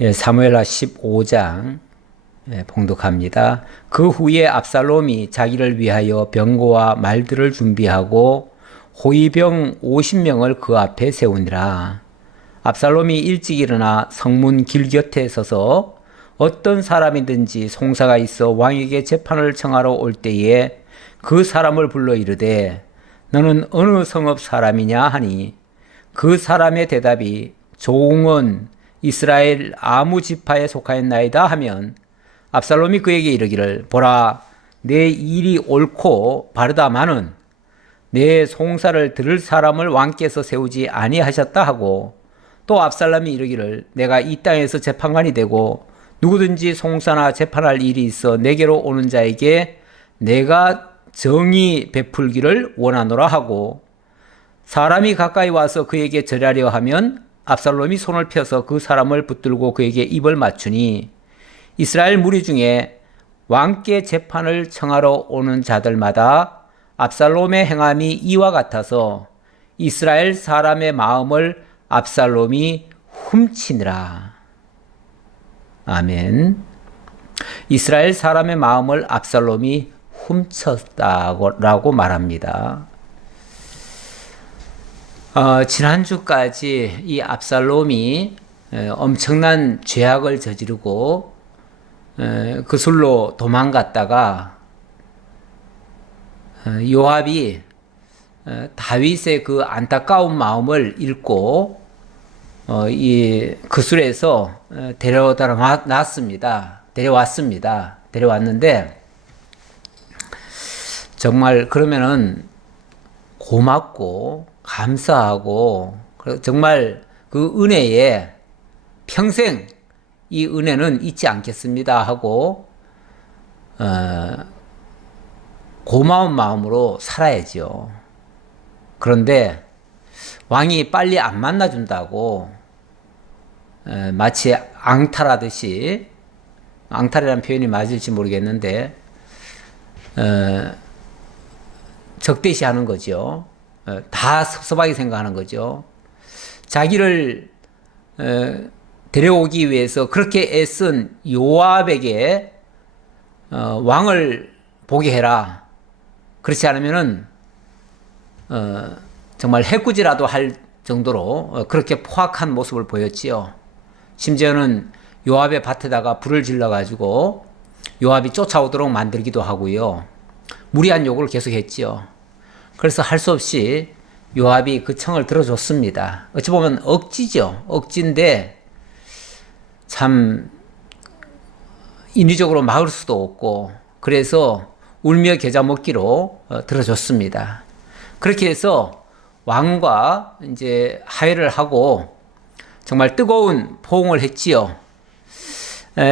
사무엘하 15장 봉독합니다. 그 후에 압살롬이 자기를 위하여 병거와 말들을 준비하고 호위병 50명을 그 앞에 세우니라. 압살롬이 일찍 일어나 성문 길 곁에 서서 어떤 사람이든지 송사가 있어 왕에게 재판을 청하러 올 때에 그 사람을 불러 이르되 너는 어느 성읍 사람이냐 하니 그 사람의 대답이 종은 이스라엘 아무 지파에 속하였나이다 하면 압살롬이 그에게 이르기를 보라 내 일이 옳고 바르다마는 내 송사를 들을 사람을 왕께서 세우지 아니하셨다 하고 또 압살롬이 이르기를 내가 이 땅에서 재판관이 되고 누구든지 송사나 재판할 일이 있어 내게로 오는 자에게 내가 정의 베풀기를 원하노라 하고 사람이 가까이 와서 그에게 절하려 하면 압살롬이 손을 펴서 그 사람을 붙들고 그에게 입을 맞추니 이스라엘 무리 중에 왕께 재판을 청하러 오는 자들마다 압살롬의 행함이 이와 같아서 이스라엘 사람의 마음을 압살롬이 훔치니라. 아멘. 이스라엘 사람의 마음을 압살롬이 훔쳤다고 말합니다. 지난주까지 이 압살롬이 엄청난 죄악을 저지르고 그 술로 도망갔다가 요압이 다윗의 그 안타까운 마음을 읽고 이 그술에서 데려왔는데 정말 그러면은 고맙고 감사하고 정말 그 은혜에 평생 이 은혜는 잊지 않겠습니다 하고 고마운 마음으로 살아야죠. 그런데 왕이 빨리 안 만나준다고 마치 앙탈하듯이, 앙탈이라는 표현이 맞을지 모르겠는데 적대시하는 거죠. 다 섭섭하게 생각하는 거죠. 자기를 데려오기 위해서 그렇게 애쓴 요압에게 왕을 보게 해라. 그렇지 않으면은 정말 해꾸지라도 할 정도로 그렇게 포악한 모습을 보였지요. 심지어는 요압의 밭에다가 불을 질러가지고 요압이 쫓아오도록 만들기도 하고요. 무리한 요구를 계속했지요. 그래서 할 수 없이 요압이 그 청을 들어줬습니다. 어찌 보면 억지죠. 억지인데 참 인위적으로 막을 수도 없고 그래서 울며 겨자 먹기로 들어줬습니다. 그렇게 해서 왕과 이제 하회를 하고 정말 뜨거운 포옹을 했지요.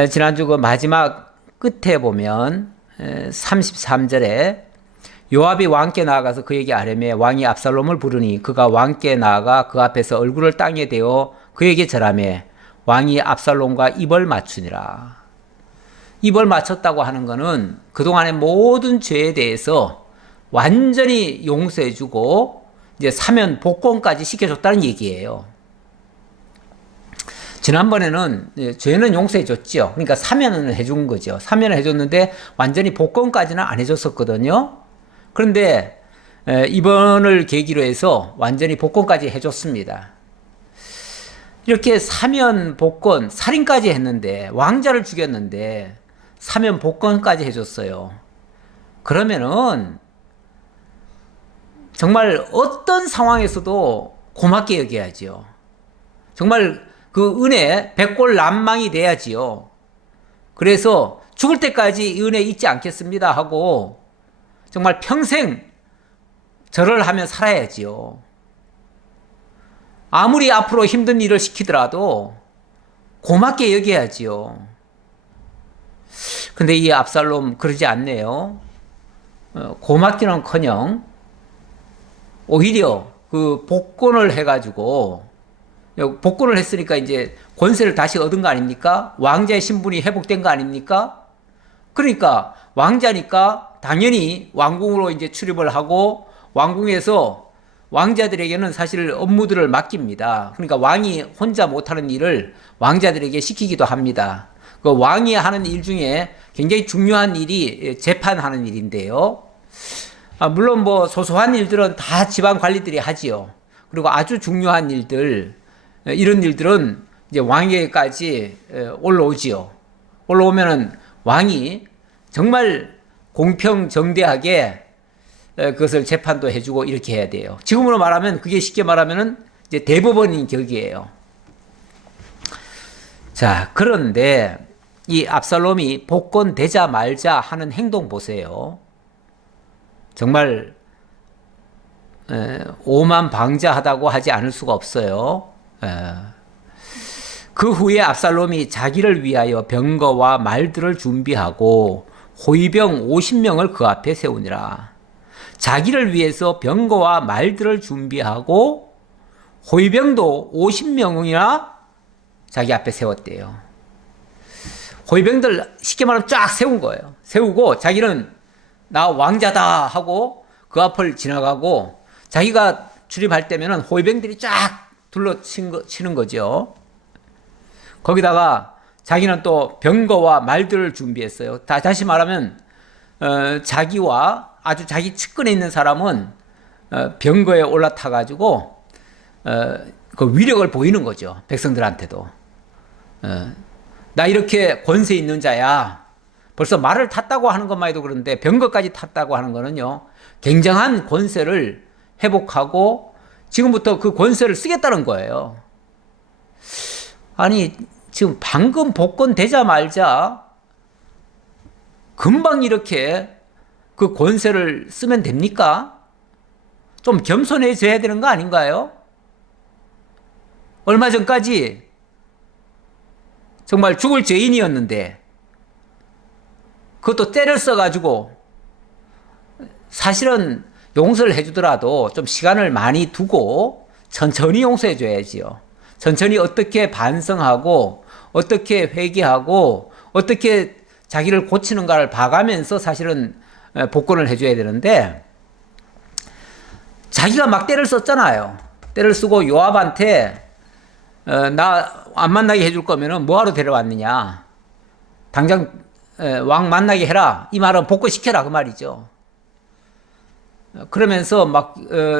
지난주 그 마지막 끝에 보면 33절에 요압이 왕께 나아가서 그에게 아뢰매 왕이 압살롬을 부르니 그가 왕께 나아가 그 앞에서 얼굴을 땅에 대어 그에게 절하매 왕이 압살롬과 입을 맞추니라. 입을 맞췄다고 하는 것은 그동안의 모든 죄에 대해서 완전히 용서해주고 이제 사면 복권까지 시켜줬다는 얘기예요. 지난번에는 죄는 용서해줬죠. 그러니까 사면을 해준 거죠. 사면을 해줬는데 완전히 복권까지는 안 해줬었거든요. 그런데 이번을 계기로 해서 완전히 복권까지 해줬습니다. 이렇게 사면 복권, 살인까지 했는데 왕자를 죽였는데 사면 복권까지 해줬어요. 그러면은 정말 어떤 상황에서도 고맙게 여겨야지요. 정말 그 은혜 백골난망이 돼야지요. 그래서 죽을 때까지 이 은혜 잊지 않겠습니다 하고 정말 평생 절을 하며 살아야지요. 아무리 앞으로 힘든 일을 시키더라도 고맙게 여겨야지요. 근데 이 압살롬 그러지 않네요. 고맙기는커녕 오히려 그 복권을 해가지고 복권을 했으니까 이제 권세를 다시 얻은 거 아닙니까? 왕자의 신분이 회복된 거 아닙니까? 그러니까 왕자니까 당연히 왕궁으로 이제 출입을 하고 왕궁에서 왕자들에게는 사실 업무들을 맡깁니다. 그러니까 왕이 혼자 못하는 일을 왕자들에게 시키기도 합니다. 그 왕이 하는 일 중에 굉장히 중요한 일이 재판하는 일인데요. 물론 뭐 소소한 일들은 다 지방 관리들이 하지요. 그리고 아주 중요한 일들, 이런 일들은 이제 왕에게까지 올라오지요. 올라오면은 왕이 정말 공평정대하게 그것을 재판도 해주고 이렇게 해야 돼요. 지금으로 말하면 그게 쉽게 말하면은 이제 대법원인 격이에요. 자, 그런데 이 압살롬이 복권되자 말자 하는 행동 보세요. 정말 오만방자하다고 하지 않을 수가 없어요. 그 후에 압살롬이 자기를 위하여 병거와 말들을 준비하고 호위병 50명을 그 앞에 세우니라. 자기를 위해서 병거와 말들을 준비하고 호위병도 50명이나 자기 앞에 세웠대요. 호위병들 쉽게 말하면 쫙 세운 거예요. 세우고 자기는 나 왕자다 하고 그 앞을 지나가고 자기가 출입할 때면은 호위병들이 쫙 둘러치는 거죠. 거기다가 자기는 또 병거와 말들을 준비했어요. 다시 말하면 자기와 아주 자기 측근에 있는 사람은 병거에 올라타 가지고 그 위력을 보이는 거죠. 백성들한테도. 나 이렇게 권세 있는 자야. 벌써 말을 탔다고 하는 것만 해도 그런데 병거까지 탔다고 하는 거는요. 굉장한 권세를 회복하고 지금부터 그 권세를 쓰겠다는 거예요. 아니 지금 방금 복권 되자 말자 금방 이렇게 그 권세를 쓰면 됩니까? 좀 겸손해져야 되는 거 아닌가요? 얼마 전까지 정말 죽을 죄인이었는데 그것도 때를 써가지고 사실은 용서를 해주더라도 좀 시간을 많이 두고 천천히 용서해줘야지요. 천천히 어떻게 반성하고 어떻게 회개하고 어떻게 자기를 고치는가를 봐가면서 사실은 복권을 해줘야 되는데 자기가 막 때를 썼잖아요. 때를 쓰고 요압한테 나 안 만나게 해줄 거면은 뭐하러 데려왔느냐. 당장 왕 만나게 해라. 이 말은 복권시켜라 그 말이죠. 그러면서 막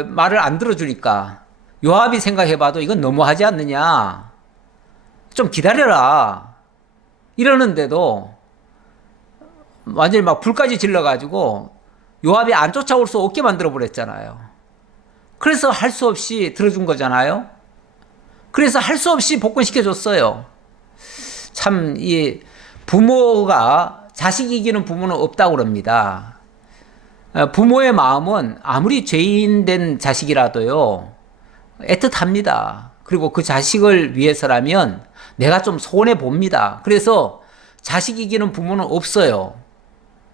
말을 안 들어주니까 요압이 생각해봐도 이건 너무하지 않느냐. 좀 기다려라. 이러는데도 완전히 막 불까지 질러가지고 요압이 안 쫓아올 수 없게 만들어버렸잖아요. 그래서 할 수 없이 들어준 거잖아요. 그래서 할 수 없이 복권시켜줬어요. 참, 이 부모가 자식 이기는 부모는 없다고 그럽니다. 부모의 마음은 아무리 죄인된 자식이라도요, 애틋합니다. 그리고 그 자식을 위해서라면 내가 좀 손해 봅니다. 그래서 자식 이기는 부모는 없어요.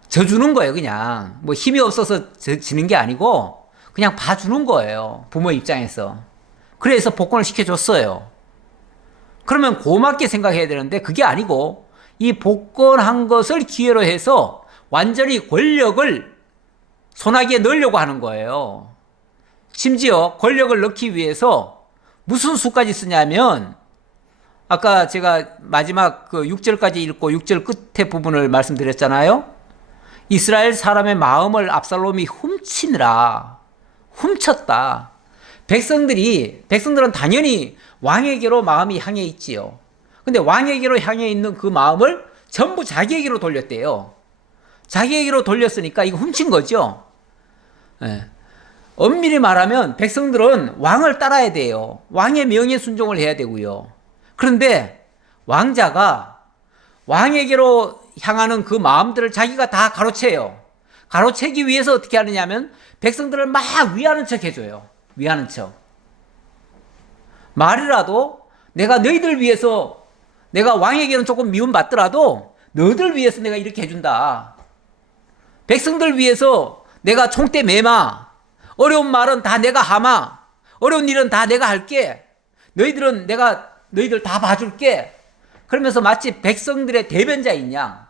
져주는 거예요, 그냥. 뭐 힘이 없어서 지는 게 아니고 그냥 봐주는 거예요. 부모 입장에서. 그래서 복권을 시켜줬어요. 그러면 고맙게 생각해야 되는데 그게 아니고 이 복권한 것을 기회로 해서 완전히 권력을 손아귀에 넣으려고 하는 거예요. 심지어 권력을 넣기 위해서 무슨 수까지 쓰냐면 아까 제가 마지막 그 6절까지 읽고 6절 끝에 부분을 말씀드렸잖아요. 이스라엘 사람의 마음을 압살롬이 훔쳤다. 백성들은 당연히 왕에게로 마음이 향해 있지요. 근데 왕에게로 향해 있는 그 마음을 전부 자기에게로 돌렸대요. 자기에게로 돌렸으니까 이거 훔친 거죠. 예. 엄밀히 말하면 백성들은 왕을 따라야 돼요. 왕의 명예 순종을 해야 되고요. 그런데 왕자가 왕에게로 향하는 그 마음들을 자기가 다 가로채요. 가로채기 위해서 어떻게 하느냐면 백성들을 막 위하는 척 해줘요. 위하는 척. 말이라도 내가 너희들 위해서 내가 왕에게는 조금 미움받더라도 너희들 위해서 내가 이렇게 해준다. 백성들 위해서 내가 총대 매마. 어려운 말은 다 내가 하마. 어려운 일은 다 내가 할게. 너희들 다 봐줄게. 그러면서 마치 백성들의 대변자인 양.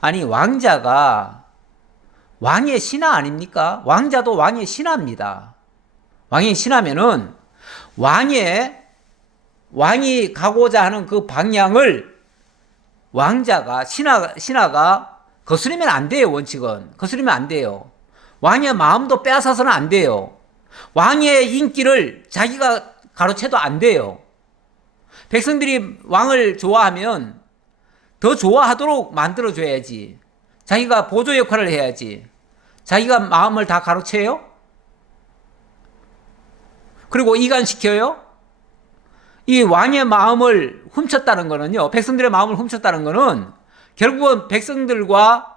아니 왕자가 왕의 신하 아닙니까? 왕자도 왕의 신하입니다. 왕의 신하면은 왕의 왕이 가고자 하는 그 방향을 왕자가, 신하가 거스르면 안 돼요, 원칙은. 거스르면 안 돼요. 왕의 마음도 빼앗아서는 안 돼요. 왕의 인기를 자기가 가로채도 안 돼요. 백성들이 왕을 좋아하면 더 좋아하도록 만들어줘야지. 자기가 보조 역할을 해야지. 자기가 마음을 다 가로채요? 그리고 이간시켜요? 이 왕의 마음을 훔쳤다는 거는요, 백성들의 마음을 훔쳤다는 거는 결국은 백성들과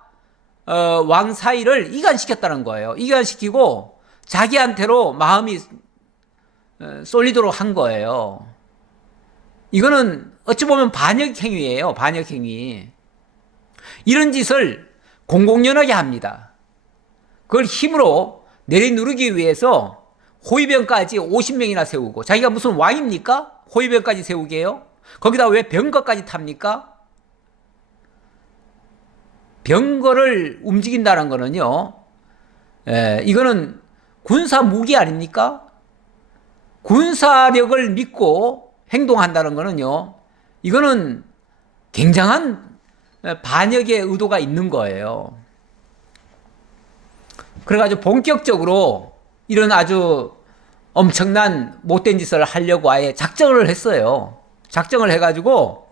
왕 사이를 이간시켰다는 거예요. 이간시키고 자기한테로 마음이 쏠리도록 한 거예요. 이거는 어찌 보면 반역행위예요. 반역행위. 이런 짓을 공공연하게 합니다. 그걸 힘으로 내리누르기 위해서 호위병까지 50명이나 세우고, 자기가 무슨 왕입니까? 호위병까지 세우게요? 거기다 왜 병거까지 탑니까? 병거를 움직인다는 거는요, 이거는 군사 무기 아닙니까? 군사력을 믿고 행동한다는 거는요, 이거는 굉장한 반역의 의도가 있는 거예요. 그래가지고 본격적으로 이런 아주 엄청난 못된 짓을 하려고 아예 작정을 했어요. 작정을 해가지고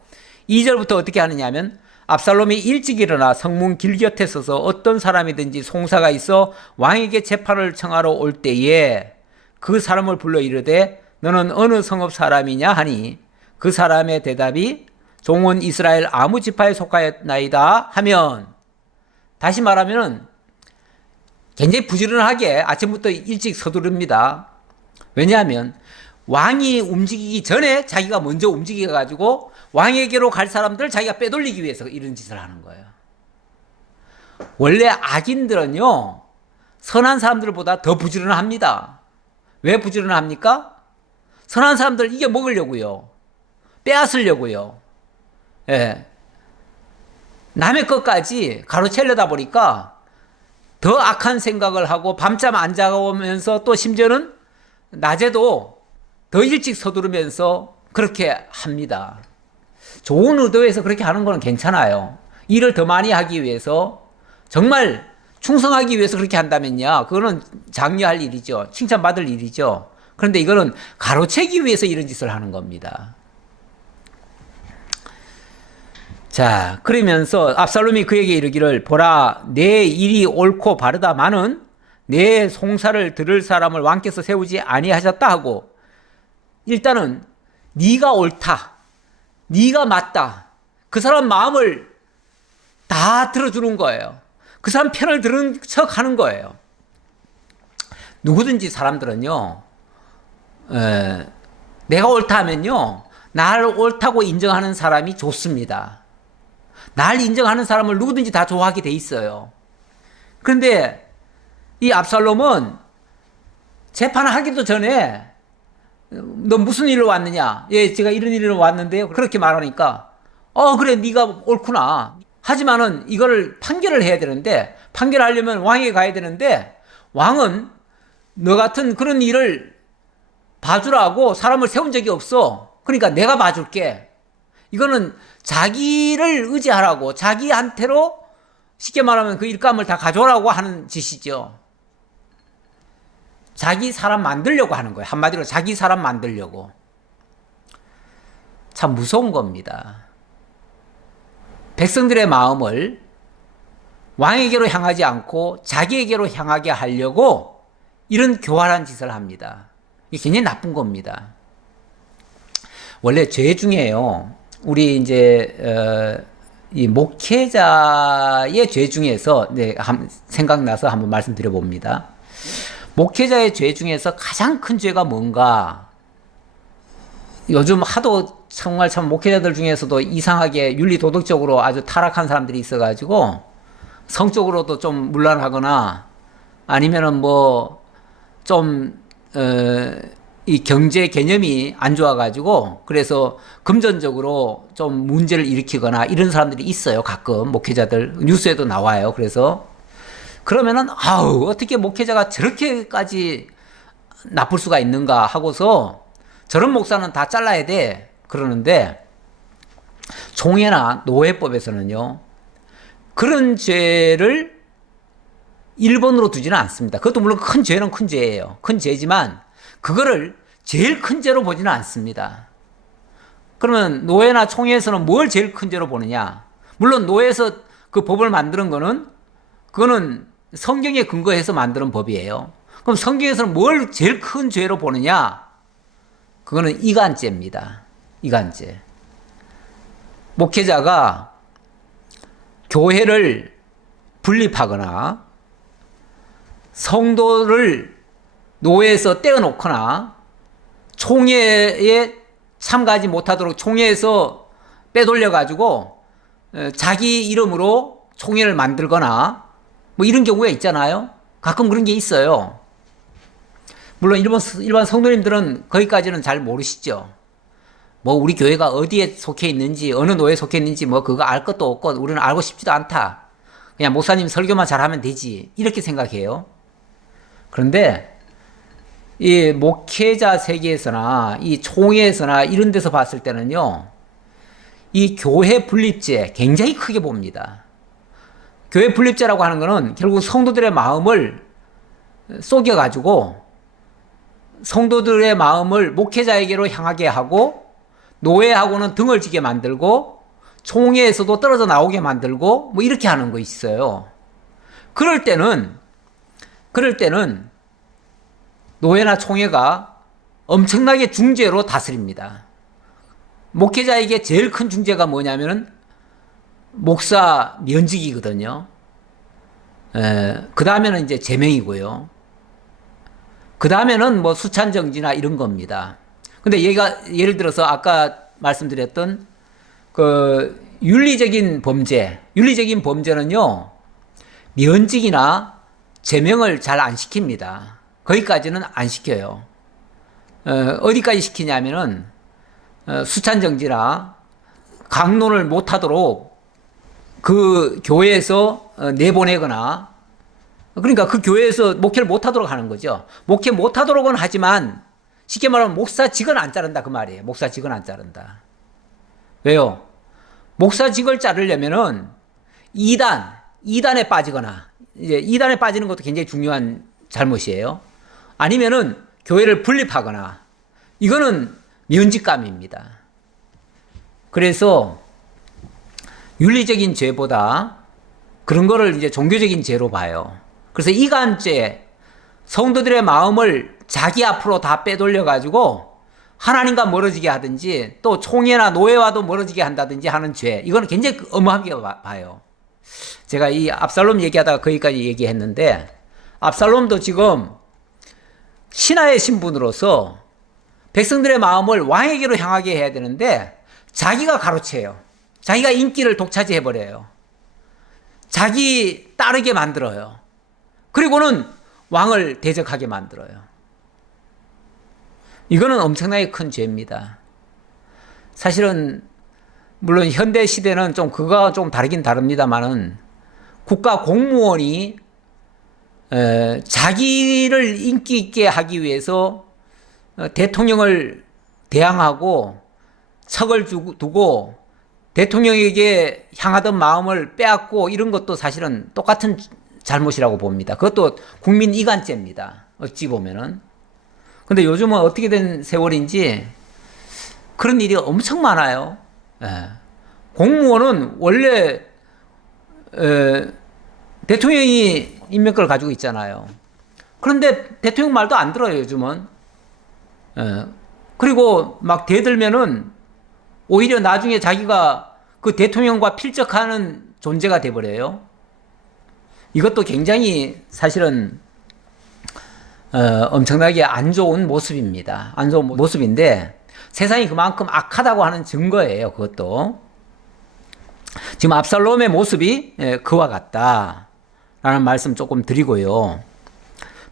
2절부터 어떻게 하느냐 하면, 압살롬이 일찍 일어나 성문 길 곁에 서서 어떤 사람이든지 송사가 있어 왕에게 재판을 청하러 올 때에 그 사람을 불러 이르되 너는 어느 성읍 사람이냐 하니, 그 사람의 대답이 종은 이스라엘 아무 지파에 속하였나이다 하면, 다시 말하면 굉장히 부지런하게 아침부터 일찍 서두릅니다. 왜냐하면 왕이 움직이기 전에 자기가 먼저 움직여가지고 왕에게로 갈 사람들을 자기가 빼돌리기 위해서 이런 짓을 하는 거예요. 원래 악인들은요, 선한 사람들보다 더 부지런합니다. 왜 부지런합니까? 선한 사람들 이겨 먹으려고요. 빼앗으려고요. 예. 남의 것까지 가로채려다 보니까 더 악한 생각을 하고 밤잠 안 자면서 또 심지어는 낮에도 더 일찍 서두르면서 그렇게 합니다. 좋은 의도에서 그렇게 하는 거는 괜찮아요. 일을 더 많이 하기 위해서, 정말 충성하기 위해서 그렇게 한다면요, 그거는 장려할 일이죠. 칭찬받을 일이죠. 그런데 이거는 가로채기 위해서 이런 짓을 하는 겁니다. 자, 그러면서 압살롬이 그에게 이르기를, 보라, 내 일이 옳고 바르다마는 내 송사를 들을 사람을 왕께서 세우지 아니하셨다 하고, 일단은 네가 옳다, 네가 맞다, 그 사람 마음을 다 들어주는 거예요. 그 사람 편을 들은 척 하는 거예요. 누구든지 사람들은요, 내가 옳다 하면요, 나를 옳다고 인정하는 사람이 좋습니다. 날 인정하는 사람을 누구든지 다 좋아하게 돼 있어요. 그런데 이 압살롬은 재판을 하기도 전에, 너 무슨 일로 왔느냐? 예, 제가 이런 일로 왔는데요. 그렇게 말하니까, 그래, 네가 옳구나. 하지만은 이거를 판결을 해야 되는데, 판결하려면 왕에게 가야 되는데, 왕은 너 같은 그런 일을 봐주라고 사람을 세운 적이 없어. 그러니까 내가 봐줄게. 이거는 자기를 의지하라고, 자기한테로 쉽게 말하면 그 일감을 다 가져오라고 하는 짓이죠. 자기 사람 만들려고 하는 거예요. 한마디로 자기 사람 만들려고. 참 무서운 겁니다. 백성들의 마음을 왕에게로 향하지 않고 자기에게로 향하게 하려고 이런 교활한 짓을 합니다. 이게 굉장히 나쁜 겁니다. 원래 죄 중에요, 우리 이제 이 목회자의 죄 중에서 생각나서 한번 말씀드려 봅니다. 목회자의 죄 중에서 가장 큰 죄가 뭔가? 요즘 하도 정말 참 목회자들 중에서도 이상하게 윤리 도덕적으로 아주 타락한 사람들이 있어가지고 성적으로도 좀 문란하거나 아니면은 이 경제 개념이 안 좋아가지고 그래서 금전적으로 좀 문제를 일으키거나 이런 사람들이 있어요. 가끔 목회자들 뉴스에도 나와요. 그래서 그러면은 어떻게 목회자가 저렇게까지 나쁠 수가 있는가 하고서 저런 목사는 다 잘라야 돼. 그러는데 총회나 노회법에서는요, 그런 죄를 1번으로 두지는 않습니다. 그것도 물론 큰 죄는 큰 죄예요. 큰 죄지만 그거를 제일 큰 죄로 보지는 않습니다. 그러면 노회나 총회에서는 뭘 제일 큰 죄로 보느냐? 물론 노회에서 그 법을 만드는 거는 그거는 성경에 근거해서 만드는 법이에요. 그럼 성경에서는 뭘 제일 큰 죄로 보느냐? 그거는 이간죄입니다. 이간죄. 목회자가 교회를 분립하거나 성도를 노예에서 떼어놓거나 총회에 참가하지 못하도록 총회에서 빼돌려가지고 자기 이름으로 총회를 만들거나 뭐 이런 경우가 있잖아요. 가끔 그런 게 있어요. 물론 일반 성도님들은 거기까지는 잘 모르시죠. 뭐 우리 교회가 어디에 속해 있는지 어느 노예에 속해 있는지 뭐 그거 알 것도 없고 우리는 알고 싶지도 않다. 그냥 목사님 설교만 잘하면 되지 이렇게 생각해요. 그런데 이 목회자 세계에서나 이 총회에서나 이런 데서 봤을 때는요, 이 교회 분립죄 굉장히 크게 봅니다. 교회 분립죄라고 하는 거는 결국 성도들의 마음을 속여가지고 성도들의 마음을 목회자에게로 향하게 하고 노예하고는 등을 지게 만들고 총회에서도 떨어져 나오게 만들고 뭐 이렇게 하는 거 있어요. 그럴 때는 노예나 총회가 엄청나게 중죄로 다스립니다. 목회자에게 제일 큰 중죄가 뭐냐면은 목사 면직이거든요. 그 다음에는 이제 제명이고요. 그 다음에는 뭐 수찬정지나 이런 겁니다. 근데 얘가 예를 들어서 아까 말씀드렸던 그 윤리적인 범죄는요, 면직이나 제명을 잘 안 시킵니다. 거기까지는 안 시켜요. 어디까지 시키냐면은 수찬정지나 강론을 못하도록 그 교회에서 내보내거나, 그러니까 그 교회에서 목회를 못하도록 하는 거죠. 목회 못하도록은 하지만 쉽게 말하면 목사직은 안 자른다 그 말이에요. 목사직은 안 자른다. 왜요? 목사직을 자르려면은 이단에 빠지거나, 이제 이단에 빠지는 것도 굉장히 중요한 잘못이에요. 아니면은 교회를 분립하거나, 이거는 면직감입니다. 그래서 윤리적인 죄보다 그런 거를 이제 종교적인 죄로 봐요. 그래서 이간죄, 성도들의 마음을 자기 앞으로 다 빼돌려가지고 하나님과 멀어지게 하든지 또 총회나 노예와도 멀어지게 한다든지 하는 죄, 이거는 굉장히 엄하게 봐요. 제가 이 압살롬 얘기하다가 거기까지 얘기했는데, 압살롬도 지금 신하의 신분으로서 백성들의 마음을 왕에게로 향하게 해야 되는데 자기가 가로채요. 자기가 인기를 독차지해버려요. 자기 따르게 만들어요. 그리고는 왕을 대적하게 만들어요. 이거는 엄청나게 큰 죄입니다. 사실은 물론 현대 시대는 좀 그거와 좀 다르긴 다릅니다만은 국가 공무원이 자기를 인기 있게 하기 위해서 대통령을 대항하고 척을 두고 대통령에게 향하던 마음을 빼앗고 이런 것도 사실은 똑같은 잘못이라고 봅니다. 그것도 국민 이간죄입니다. 어찌 보면은. 근데 요즘은 어떻게 된 세월인지 그런 일이 엄청 많아요. 공무원은 원래 대통령이 임명권을 가지고 있잖아요. 그런데 대통령 말도 안 들어요, 요즘은. 그리고 막 대들면은 오히려 나중에 자기가 그 대통령과 필적하는 존재가 돼버려요. 이것도 굉장히 사실은 엄청나게 안 좋은 모습입니다. 안 좋은 모습인데 세상이 그만큼 악하다고 하는 증거예요. 그것도. 지금 압살롬의 모습이 그와 같다라는 말씀 조금 드리고요.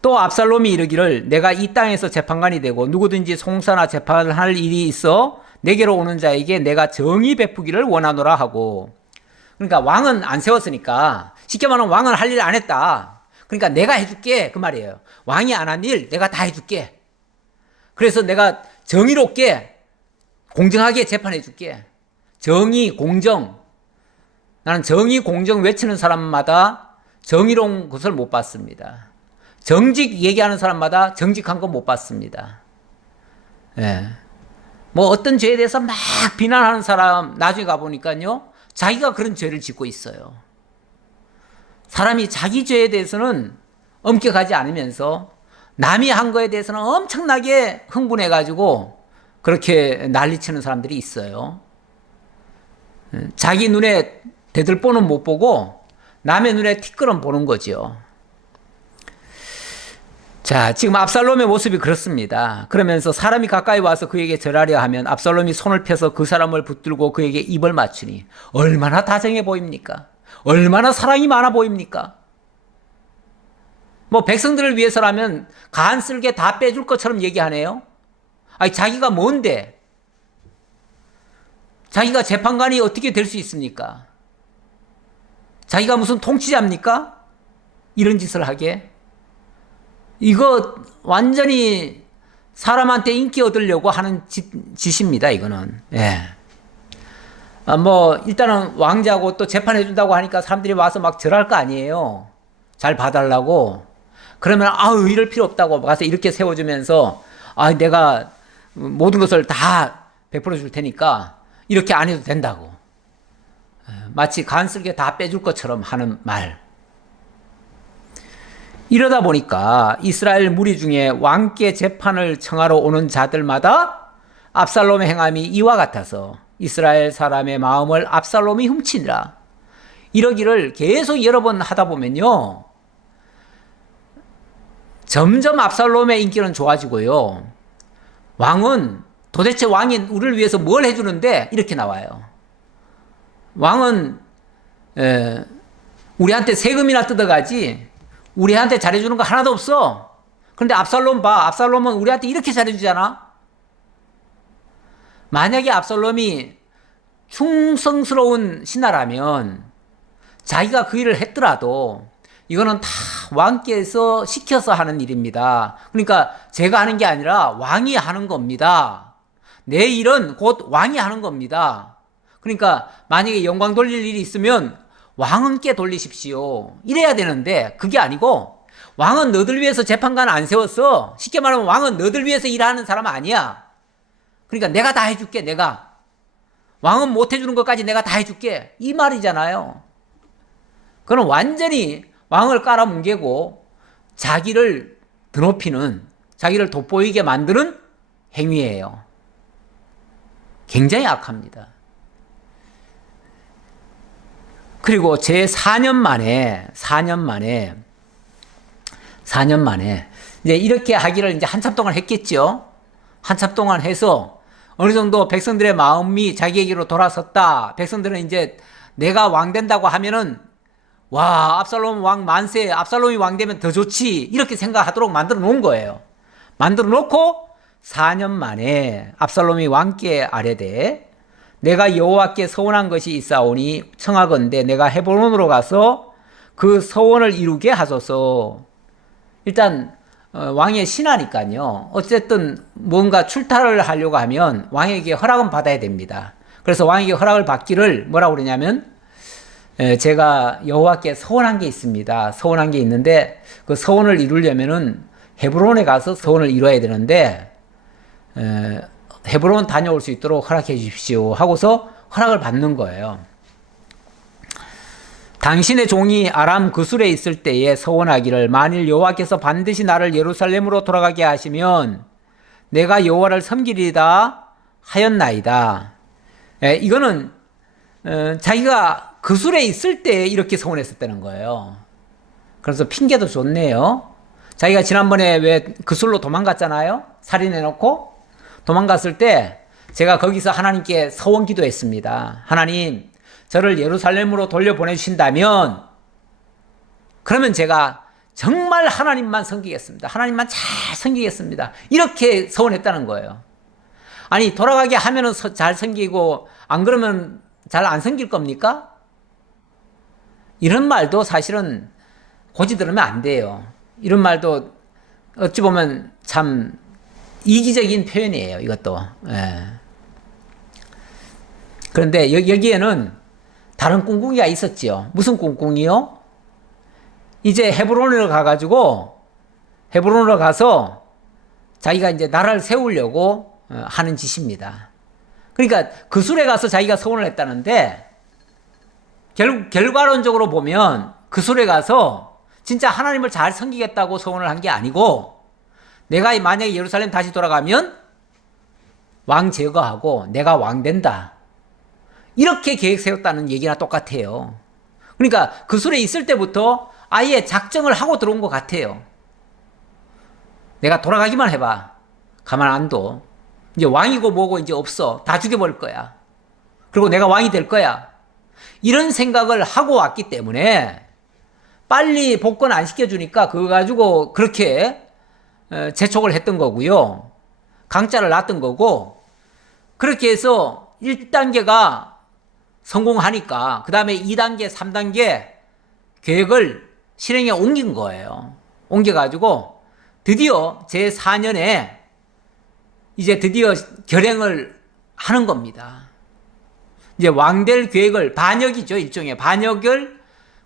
또 압살롬이 이르기를 내가 이 땅에서 재판관이 되고 누구든지 송사나 재판을 할 일이 있어 내게로 오는 자에게 내가 정의 베푸기를 원하노라 하고, 그러니까 왕은 안 세웠으니까 쉽게 말하면 왕은 할 일 안 했다. 그러니까 내가 해줄게 그 말이에요. 왕이 안 한 일 내가 다 해줄게. 그래서 내가 정의롭게 공정하게 재판해 줄게. 정의, 공정. 나는 정의, 공정 외치는 사람마다 정의로운 것을 못 봤습니다. 정직 얘기하는 사람마다 정직한 거 못 봤습니다. 예. 뭐 어떤 죄에 대해서 막 비난하는 사람 나중에 가보니까요, 자기가 그런 죄를 짓고 있어요. 사람이 자기 죄에 대해서는 엄격하지 않으면서 남이 한 거에 대해서는 엄청나게 흥분해가지고 그렇게 난리치는 사람들이 있어요. 자기 눈에 대들보는 못 보고 남의 눈에 티끌은 보는 거죠. 자, 지금 압살롬의 모습이 그렇습니다. 그러면서 사람이 가까이 와서 그에게 절하려 하면 압살롬이 손을 펴서 그 사람을 붙들고 그에게 입을 맞추니 얼마나 다정해 보입니까? 얼마나 사랑이 많아 보입니까? 뭐 백성들을 위해서라면 간 쓸개 다 빼줄 것처럼 얘기하네요. 아니, 자기가 뭔데? 자기가 재판관이 어떻게 될 수 있습니까? 자기가 무슨 통치자입니까? 이런 짓을 하게? 이거 완전히 사람한테 인기 얻으려고 하는 짓입니다, 이거는. 예. 뭐, 일단은 왕자고 또 재판해준다고 하니까 사람들이 와서 막 절할 거 아니에요. 잘 봐달라고. 그러면, 아유, 이럴 필요 없다고 가서 이렇게 세워주면서, 아, 내가 모든 것을 다 베풀어 줄 테니까 이렇게 안 해도 된다고. 마치 간쓸게 다 빼줄 것처럼 하는 말. 이러다 보니까 이스라엘 무리 중에 왕께 재판을 청하러 오는 자들마다 압살롬의 행함이 이와 같아서 이스라엘 사람의 마음을 압살롬이 훔치니라. 이러기를 계속 여러 번 하다 보면요, 점점 압살롬의 인기는 좋아지고요, 왕은 도대체 왕이 우리를 위해서 뭘 해주는데 이렇게 나와요. 왕은 우리한테 세금이나 뜯어가지 우리한테 잘해주는 거 하나도 없어. 그런데 압살롬 봐. 압살롬은 우리한테 이렇게 잘해주잖아. 만약에 압살롬이 충성스러운 신하라면 자기가 그 일을 했더라도 이거는 다 왕께서 시켜서 하는 일입니다. 그러니까 제가 하는 게 아니라 왕이 하는 겁니다. 내 일은 곧 왕이 하는 겁니다. 그러니까 만약에 영광 돌릴 일이 있으면 왕은께 돌리십시오. 이래야 되는데 그게 아니고, 왕은 너들 위해서 재판관 안 세웠어. 쉽게 말하면 왕은 너들 위해서 일하는 사람 아니야. 그러니까 내가 다 해줄게. 내가 왕은 못 해주는 것까지 내가 다 해줄게, 이 말이잖아요. 그건 완전히 왕을 깔아뭉개고 자기를 드높이는, 자기를 돋보이게 만드는 행위예요. 굉장히 악합니다. 그리고 제 4년 만에 이제 이렇게 하기를 이제 한참 동안 했겠죠. 한참 동안 해서 어느 정도 백성들의 마음이 자기에게로 돌아섰다. 백성들은 이제 내가 왕 된다고 하면은, 와, 압살롬 왕 만세, 압살롬이 왕 되면 더 좋지, 이렇게 생각하도록 만들어 놓은 거예요. 만들어 놓고 4년 만에 압살롬이 왕께 아뢰되, 내가 여호와께 서원한 것이 있사오니 청하건대 내가 헤브론으로 가서 그 서원을 이루게 하소서. 일단 왕의 신하니까요, 어쨌든 뭔가 출타를 하려고 하면 왕에게 허락은 받아야 됩니다. 그래서 왕에게 허락을 받기를 뭐라고 그러냐면, 제가 여호와께 서원한 게 있습니다. 서원한 게 있는데 그 서원을 이루려면은 헤브론에 가서 서원을 이루어야 되는데 헤브론 다녀올 수 있도록 허락해 주십시오 하고서 허락을 받는 거예요. 당신의 종이 아람 그술에 있을 때에 서원하기를, 만일 여호와께서 반드시 나를 예루살렘으로 돌아가게 하시면 내가 여호와를 섬기리다 하였나이다. 이거는 자기가 그술에 있을 때 이렇게 서원했었다는 거예요. 그래서 핑계도 좋네요. 자기가 지난번에 왜 그술로 도망갔잖아요. 살인해놓고 도망갔을 때 제가 거기서 하나님께 서원 기도했습니다. 하나님, 저를 예루살렘으로 돌려보내주신다면 그러면 제가 정말 하나님만 섬기겠습니다. 하나님만 잘 섬기겠습니다. 이렇게 서원했다는 거예요. 아니, 돌아가게 하면은 잘 섬기고 안 그러면 잘 안 섬길 겁니까? 이런 말도 사실은 고지 들으면 안 돼요. 이런 말도 어찌 보면 참 이기적인 표현이에요, 이것도. 예. 그런데 여기에는 다른 꿍꿍이가 있었지요. 무슨 꿍꿍이요? 이제 헤브론으로 가서 자기가 이제 나라를 세우려고 하는 짓입니다. 그러니까 그 술에 가서 자기가 서원을 했다는데 결과론적으로 보면 그 술에 가서 진짜 하나님을 잘 섬기겠다고 서원을 한 게 아니고 내가 만약에 예루살렘 다시 돌아가면 왕 제거하고 내가 왕 된다. 이렇게 계획 세웠다는 얘기나 똑같아요. 그러니까 그 술에 있을 때부터 아예 작정을 하고 들어온 것 같아요. 내가 돌아가기만 해봐. 가만 안 둬. 이제 왕이고 뭐고 이제 없어. 다 죽여버릴 거야. 그리고 내가 왕이 될 거야. 이런 생각을 하고 왔기 때문에 빨리 복권 안 시켜주니까 그거 가지고 그렇게 재촉을 했던 거고요. 강짜를 놨던 거고 그렇게 해서 1단계가 성공하니까 그 다음에 2단계, 3단계 계획을 실행에 옮긴 거예요. 옮겨가지고 드디어 제4년에 이제 드디어 결행을 하는 겁니다. 이제 왕될 계획을 반역이죠. 일종의 반역을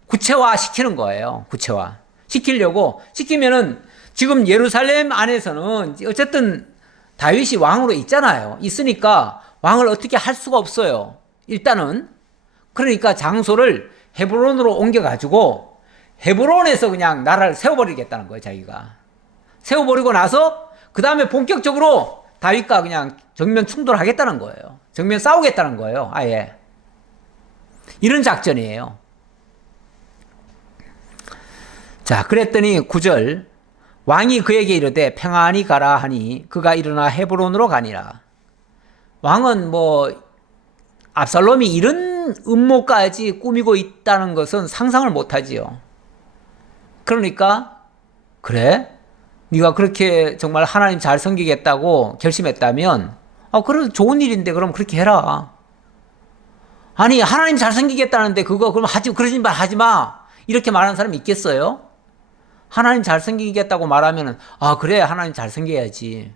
구체화 시키는 거예요. 구체화. 시키려고 시키면은 지금 예루살렘 안에서는 어쨌든 다윗이 왕으로 있잖아요. 있으니까 왕을 어떻게 할 수가 없어요. 일단은 그러니까 장소를 헤브론으로 옮겨가지고 헤브론에서 그냥 나라를 세워버리겠다는 거예요. 자기가 세워버리고 나서 그 다음에 본격적으로 다윗과 그냥 정면 충돌하겠다는 거예요. 정면 싸우겠다는 거예요. 아예 이런 작전이에요. 자, 그랬더니 9절 왕이 그에게 이르되 평안히 가라 하니 그가 일어나 헤브론으로 가니라. 왕은 뭐 압살롬이 이런 음모까지 꾸미고 있다는 것은 상상을 못하지요. 그러니까 그래? 네가 그렇게 정말 하나님 잘 섬기겠다고 결심했다면 그래 좋은 일인데 그럼 그렇게 해라. 아니 하나님 잘 섬기겠다는데 그거 그럼 그러지 마 하지 마 이렇게 말하는 사람이 있겠어요? 하나님 잘 섬기겠다고 말하면은 그래 하나님 잘 섬겨야지.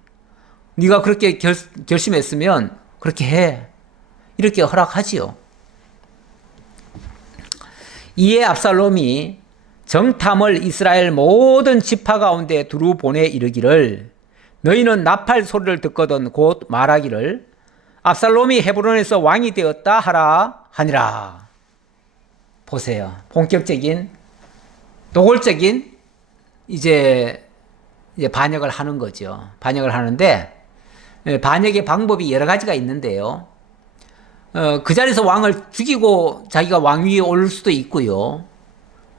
네가 그렇게 결심했으면 그렇게 해. 이렇게 허락하지요. 이에 압살롬이 정탐을 이스라엘 모든 지파 가운데 두루 보내 이르기를 너희는 나팔 소리를 듣거든 곧 말하기를 압살롬이 헤브론에서 왕이 되었다 하라 하니라. 보세요. 본격적인 노골적인 이제 반역을 하는 거죠. 반역을 하는데 반역의 방법이 여러 가지가 있는데요. 그 자리에서 왕을 죽이고 자기가 왕위에 오를 수도 있고요.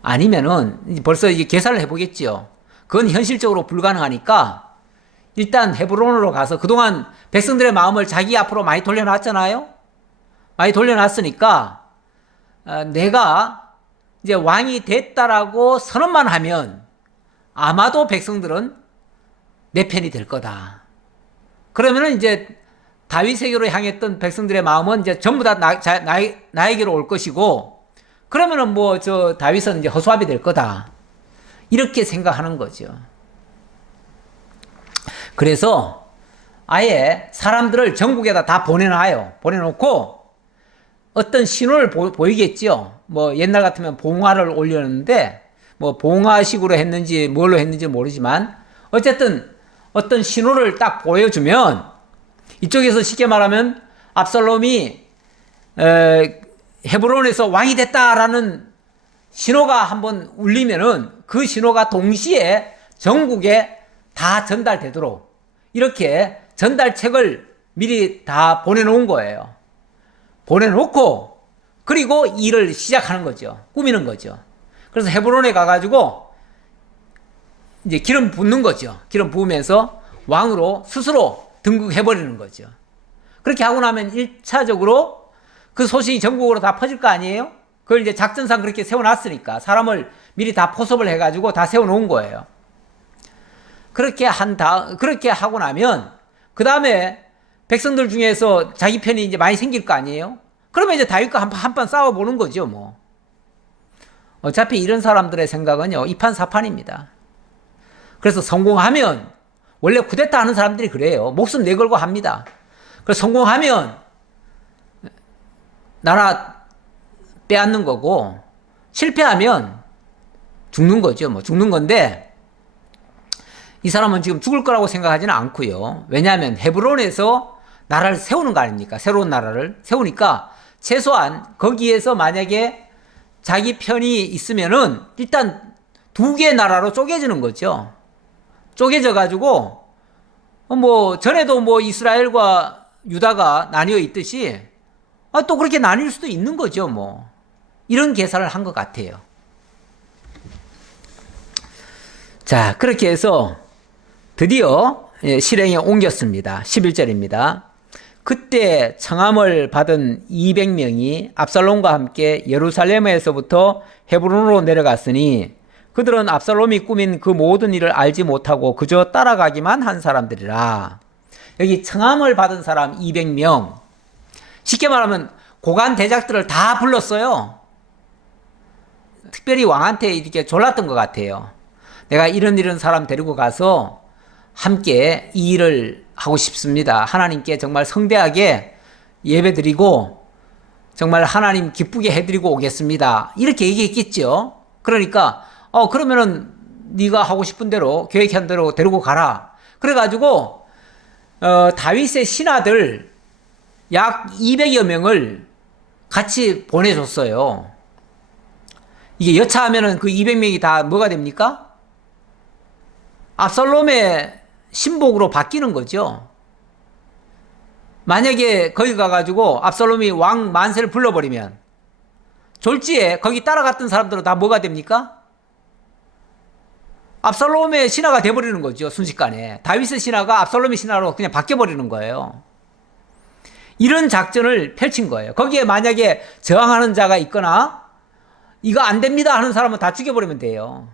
아니면은 벌써 이제 계산을 해보겠죠. 그건 현실적으로 불가능하니까 일단 헤브론으로 가서 그동안 백성들의 마음을 자기 앞으로 많이 돌려놨잖아요. 많이 돌려놨으니까 내가 이제 왕이 됐다라고 선언만 하면 아마도 백성들은 내 편이 될 거다. 그러면은 이제 다윗에게로 향했던 백성들의 마음은 이제 전부 다 나에게로 올 것이고, 그러면은 다윗은 이제 허수아비 될 거다. 이렇게 생각하는 거죠. 그래서 아예 사람들을 전국에다 다 보내놔요. 보내놓고 어떤 신호를 보이겠죠. 옛날 같으면 봉화를 올렸는데, 봉화식으로 했는지 뭘로 했는지 모르지만, 어쨌든 어떤 신호를 딱 보여주면, 이쪽에서 쉽게 말하면 압살롬이 헤브론에서 왕이 됐다라는 신호가 한번 울리면은 그 신호가 동시에 전국에 다 전달되도록 이렇게 전달책을 미리 다 보내놓은 거예요. 보내놓고 그리고 일을 시작하는 거죠. 꾸미는 거죠. 그래서 헤브론에 가가지고 이제 기름 붓는 거죠. 기름 부으면서 왕으로 스스로 등극해버리는 거죠. 그렇게 하고 나면 1차적으로 그 소식이 전국으로 다 퍼질 거 아니에요? 그걸 이제 작전상 그렇게 세워놨으니까 사람을 미리 다 포섭을 해가지고 다 세워놓은 거예요. 그렇게 그렇게 하고 나면 그 다음에 백성들 중에서 자기 편이 이제 많이 생길 거 아니에요? 그러면 이제 다윗과 한판 싸워보는 거죠, 어차피 이런 사람들의 생각은요, 이판사판입니다. 그래서 성공하면, 원래 쿠데타 하는 사람들이 그래요. 목숨 내걸고 합니다. 그래서 성공하면 나라 빼앗는 거고, 실패하면 죽는 거죠. 뭐 죽는 건데, 이 사람은 지금 죽을 거라고 생각하지는 않고요. 왜냐하면 헤브론에서 나라를 세우는 거 아닙니까? 새로운 나라를 세우니까 최소한 거기에서 만약에 자기 편이 있으면은 일단 두 개의 나라로 쪼개지는 거죠. 쪼개져 가지고 뭐 전에도 뭐 이스라엘과 유다가 나뉘어 있듯이 또 그렇게 나뉠 수도 있는 거죠. 뭐 이런 계산을 한 것 같아요. 자, 그렇게 해서 드디어 실행에 옮겼습니다. 11절입니다. 그때 청함을 받은 200명이 압살롬과 함께 예루살렘에서부터 헤브론으로 내려갔으니 그들은 압살롬이 꾸민 그 모든 일을 알지 못하고 그저 따라가기만 한 사람들이라. 여기 청함을 받은 사람 200명. 쉽게 말하면 고관 대작들을 다 불렀어요. 특별히 왕한테 이렇게 졸랐던 것 같아요. 내가 이런 사람 데리고 가서 함께 이 일을 하고 싶습니다. 하나님께 정말 성대하게 예배드리고 정말 하나님 기쁘게 해드리고 오겠습니다. 이렇게 얘기했겠죠. 그러니까 그러면은 네가 하고 싶은 대로 계획한 대로 데리고 가라. 그래가지고 다윗의 신하들 약 200여 명을 같이 보내줬어요. 이게 여차하면은 그 200명이 다 뭐가 됩니까? 압살롬의 신복으로 바뀌는 거죠. 만약에 거기 가가지고 압살롬이 왕 만세를 불러버리면 졸지에 거기 따라갔던 사람들은 다 뭐가 됩니까? 압살롬의 신하가 돼버리는 거죠. 순식간에. 다윗의 신하가 압살롬의 신하로 그냥 바뀌어버리는 거예요. 이런 작전을 펼친 거예요. 거기에 만약에 저항하는 자가 있거나 이거 안 됩니다 하는 사람은 다 죽여버리면 돼요.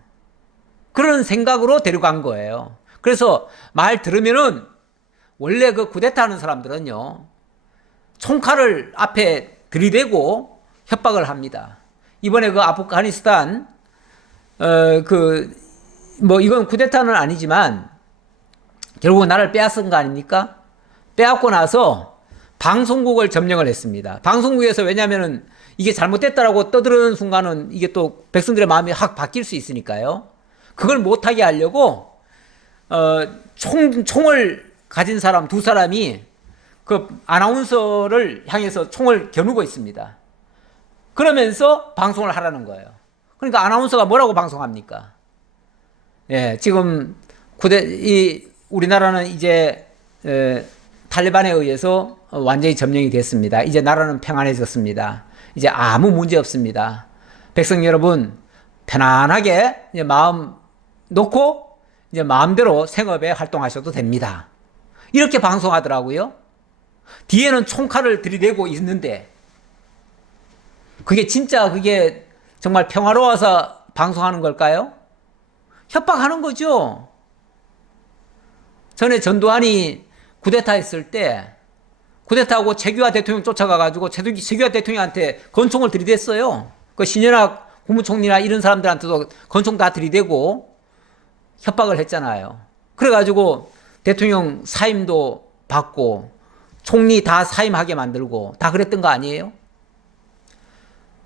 그런 생각으로 데려간 거예요. 그래서 말 들으면은 원래 그 쿠데타 하는 사람들은요, 총칼을 앞에 들이대고 협박을 합니다. 이번에 그 아프가니스탄, 이건 쿠데타는 아니지만 결국은 나라를 빼앗은 거 아닙니까? 빼앗고 나서 방송국을 점령을 했습니다. 방송국에서 왜냐면은 이게 잘못됐다라고 떠드는 순간은 이게 또 백성들의 마음이 확 바뀔 수 있으니까요. 그걸 못하게 하려고 총을 가진 사람 두 사람이 그 아나운서를 향해서 총을 겨누고 있습니다. 그러면서 방송을 하라는 거예요. 그러니까 아나운서가 뭐라고 방송합니까? 예, 지금 우리나라는 이제 탈레반에 의해서 완전히 점령이 됐습니다. 이제 나라는 평안해졌습니다. 이제 아무 문제 없습니다. 백성 여러분 편안하게 이제 마음 놓고 이제 마음대로 생업에 활동하셔도 됩니다. 이렇게 방송하더라고요. 뒤에는 총칼을 들이대고 있는데 그게 정말 평화로워서 방송하는 걸까요? 협박하는 거죠. 전에 전두환이 쿠데타 했을 때 쿠데타하고 최규하 대통령 쫓아가가지고 최규하 대통령한테 권총을 들이댔어요. 그 신현학 국무총리나 이런 사람들한테도 권총 다 들이대고 협박을 했잖아요. 그래가지고 대통령 사임도 받고 총리 다 사임하게 만들고 다 그랬던 거 아니에요?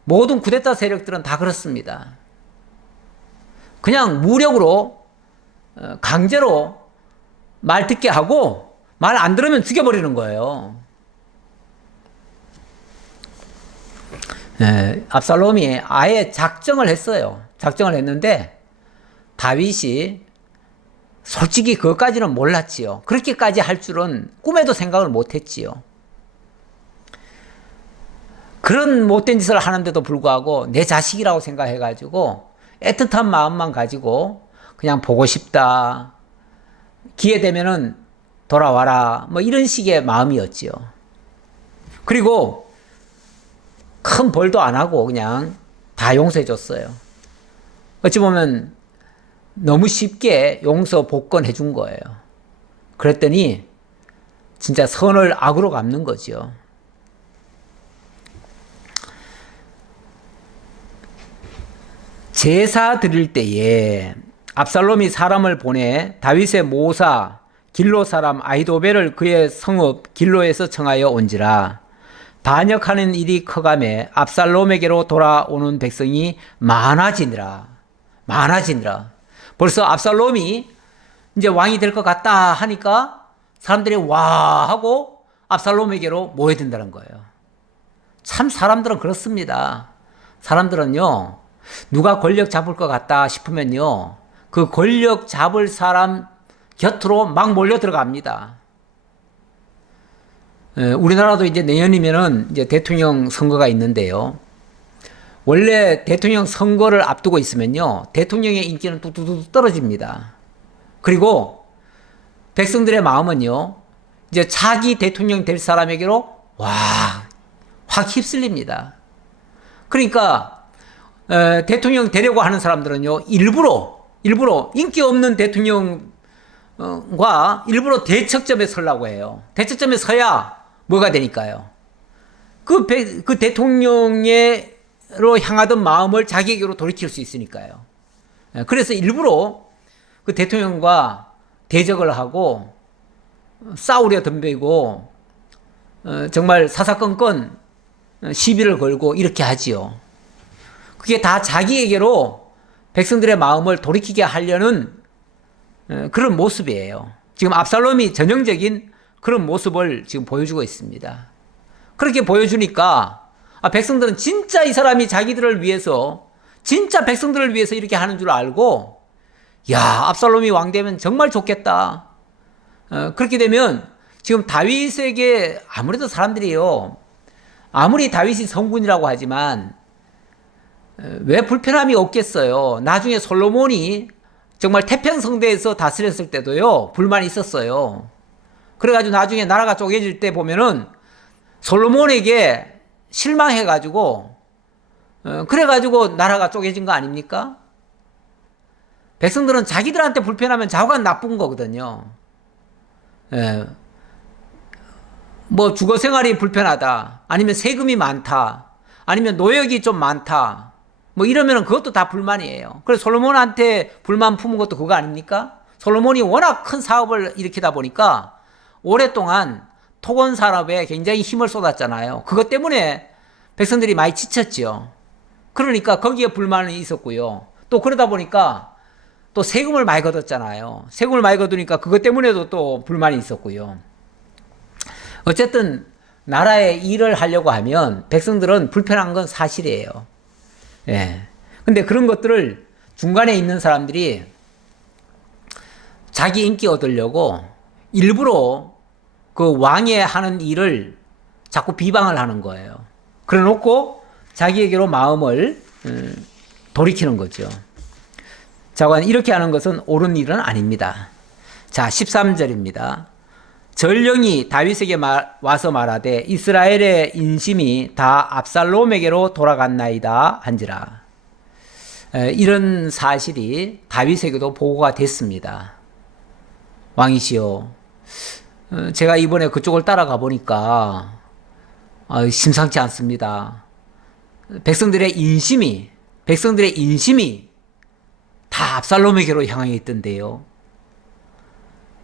모든 쿠데타 세력들은 다 그렇습니다. 그냥 무력으로 강제로 말 듣게 하고 말 안 들으면 죽여버리는 거예요. 압살롬이 아예 작정을 했어요. 작정을 했는데 다윗이 솔직히 그것까지는 몰랐지요. 그렇게까지 할 줄은 꿈에도 생각을 못했지요. 그런 못된 짓을 하는데도 불구하고 내 자식이라고 생각해가지고 애틋한 마음만 가지고 그냥 보고 싶다. 기회 되면은 돌아와라. 뭐 이런 식의 마음이었지요. 그리고 큰 벌도 안 하고 그냥 다 용서해 줬어요. 어찌 보면 너무 쉽게 용서 복권해 준 거예요. 그랬더니 진짜 선을 악으로 갚는 거죠. 제사 드릴 때에 압살롬이 사람을 보내 다윗의 모사 길로 사람 아히도벨을 그의 성읍 길로에서 청하여 온지라. 반역하는 일이 커가매 압살롬에게로 돌아오는 백성이 많아지니라. 벌써 압살롬이 이제 왕이 될 것 같다 하니까 사람들이 와 하고 압살롬에게로 모여든다는 거예요. 참 사람들은 그렇습니다. 사람들은요, 누가 권력 잡을 것 같다 싶으면요, 그 권력 잡을 사람 곁으로 막 몰려 들어갑니다. 우리나라도 이제 내년이면은 이제 대통령 선거가 있는데요. 원래 대통령 선거를 앞두고 있으면요, 대통령의 인기는 뚝뚝뚝 떨어집니다. 그리고 백성들의 마음은요, 이제 차기 대통령 될 사람에게로 확 휩쓸립니다. 그러니까 대통령 되려고 하는 사람들은요, 일부러 인기 없는 대통령과 일부러 대척점에 서려고 해요. 대척점에 서야 뭐가 되니까요. 그 대통령으로 향하던 마음을 자기에게로 돌이킬 수 있으니까요. 그래서 일부러 그 대통령과 대적을 하고 싸우려 덤비고 정말 사사건건 시비를 걸고 이렇게 하지요. 그게 다 자기에게로 백성들의 마음을 돌이키게 하려는 그런 모습이에요. 지금 압살롬이 전형적인 그런 모습을 지금 보여주고 있습니다. 그렇게 보여주니까 백성들은 진짜 이 사람이 자기들을 위해서, 진짜 백성들을 위해서 이렇게 하는 줄 알고, 야, 압살롬이 왕 되면 정말 좋겠다. 그렇게 되면 지금 다윗에게 아무래도 사람들이요, 아무리 다윗이 성군이라고 하지만 왜 불편함이 없겠어요. 나중에 솔로몬이 정말 태평성대에서 다스렸을 때도요, 불만이 있었어요. 그래가지고 나중에 나라가 쪼개질 때 보면은 솔로몬에게 실망해가지고 그래가지고 나라가 쪼개진 거 아닙니까? 백성들은 자기들한테 불편하면 자기가 나쁜 거거든요. 예. 뭐 주거 생활이 불편하다, 아니면 세금이 많다, 아니면 노역이 좀 많다, 뭐 이러면 그것도 다 불만이에요. 그래서 솔로몬한테 불만 품은 것도 그거 아닙니까? 솔로몬이 워낙 큰 사업을 일으키다 보니까 오랫동안 토건 산업에 굉장히 힘을 쏟았잖아요. 그것 때문에 백성들이 많이 지쳤죠. 그러니까 거기에 불만이 있었고요. 또 그러다 보니까 또 세금을 많이 걷었잖아요. 세금을 많이 걷으니까 그것 때문에도 또 불만이 있었고요. 어쨌든 나라에 일을 하려고 하면 백성들은 불편한 건 사실이에요. 예. 근데 그런 것들을 중간에 있는 사람들이 자기 인기 얻으려고 일부러 그 왕이 하는 일을 자꾸 비방을 하는 거예요. 그래 놓고 자기에게로 마음을 돌이키는 거죠. 자, 이렇게 하는 것은 옳은 일은 아닙니다. 자, 13절입니다. 전령이 다윗에게 와서 말하되 이스라엘의 인심이 다 압살롬에게로 돌아갔나이다 한지라. 이런 사실이 다윗에게도 보고가 됐습니다. 왕이시여, 제가 이번에 그쪽을 따라가 보니까 심상치 않습니다. 백성들의 인심이 다 압살롬에게로 향해 있던데요.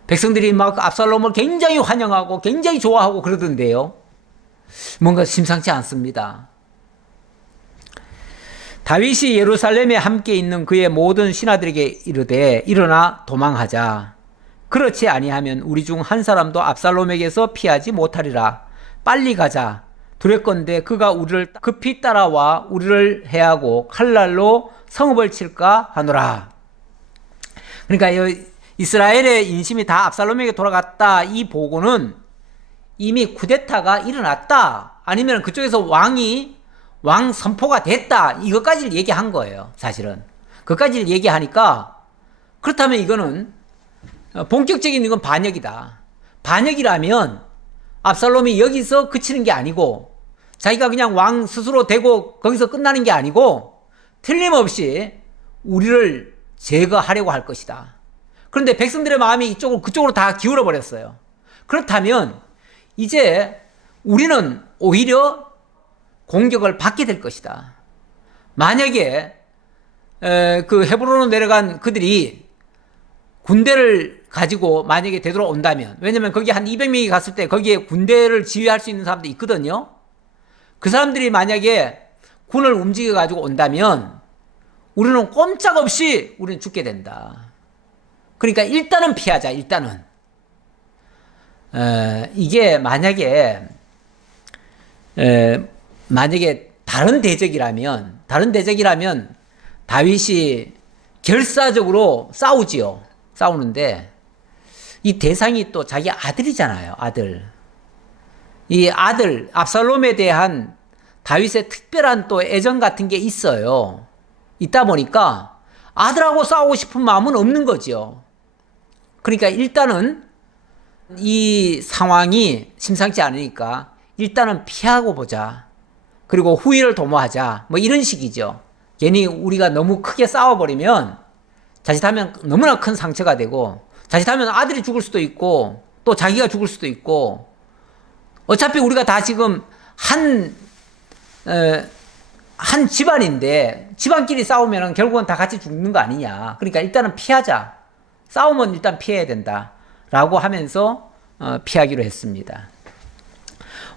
백성들이 막 압살롬을 굉장히 환영하고 굉장히 좋아하고 그러던데요. 뭔가 심상치 않습니다. 다윗이 예루살렘에 함께 있는 그의 모든 신하들에게 이르되 일어나 도망하자. 그렇지 아니하면 우리 중 한 사람도 압살롬에게서 피하지 못하리라. 빨리 가자. 두렵건대 그가 우리를 급히 따라와 우리를 해하고 칼날로 성읍을 칠까 하노라. 그러니까 이스라엘의 인심이 다 압살롬에게 돌아갔다, 이 보고는 이미 쿠데타가 일어났다, 아니면 그쪽에서 왕 선포가 됐다, 이것까지를 얘기한 거예요. 사실은 그것까지를 얘기하니까, 그렇다면 이거는 본격적인 이건 반역이다. 반역이라면 압살롬이 여기서 그치는 게 아니고, 자기가 그냥 왕 스스로 되고 거기서 끝나는 게 아니고 틀림없이 우리를 제거하려고 할 것이다. 그런데 백성들의 마음이 그쪽으로 다 기울어 버렸어요. 그렇다면 이제 우리는 오히려 공격을 받게 될 것이다. 만약에 그 헤브론으로 내려간 그들이 군대를 가지고 만약에 되돌아온다면, 왜냐면 거기 한 200명이 갔을 때 거기에 군대를 지휘할 수 있는 사람도 있거든요. 그 사람들이 만약에 군을 움직여 가지고 온다면 우리는 꼼짝없이 우리는 죽게 된다. 그러니까 일단은 피하자. 일단은 이게 만약에 다른 대적이라면 다윗이 결사적으로 싸우지요. 싸우는데 이 대상이 또 자기 아들이잖아요. 아들. 이 아들 압살롬에 대한 다윗의 특별한 또 애정 같은 게 있어요. 있다 보니까 아들하고 싸우고 싶은 마음은 없는 거죠. 그러니까 일단은 이 상황이 심상치 않으니까 일단은 피하고 보자. 그리고 후위를 도모하자. 뭐 이런 식이죠. 괜히 우리가 너무 크게 싸워버리면 자칫하면 너무나 큰 상처가 되고, 자칫하면 아들이 죽을 수도 있고 또 자기가 죽을 수도 있고, 어차피 우리가 다 지금 한 집안인데 집안끼리 싸우면 결국은 다 같이 죽는 거 아니냐. 그러니까 일단은 피하자. 싸우면 일단 피해야 된다 라고 하면서 피하기로 했습니다.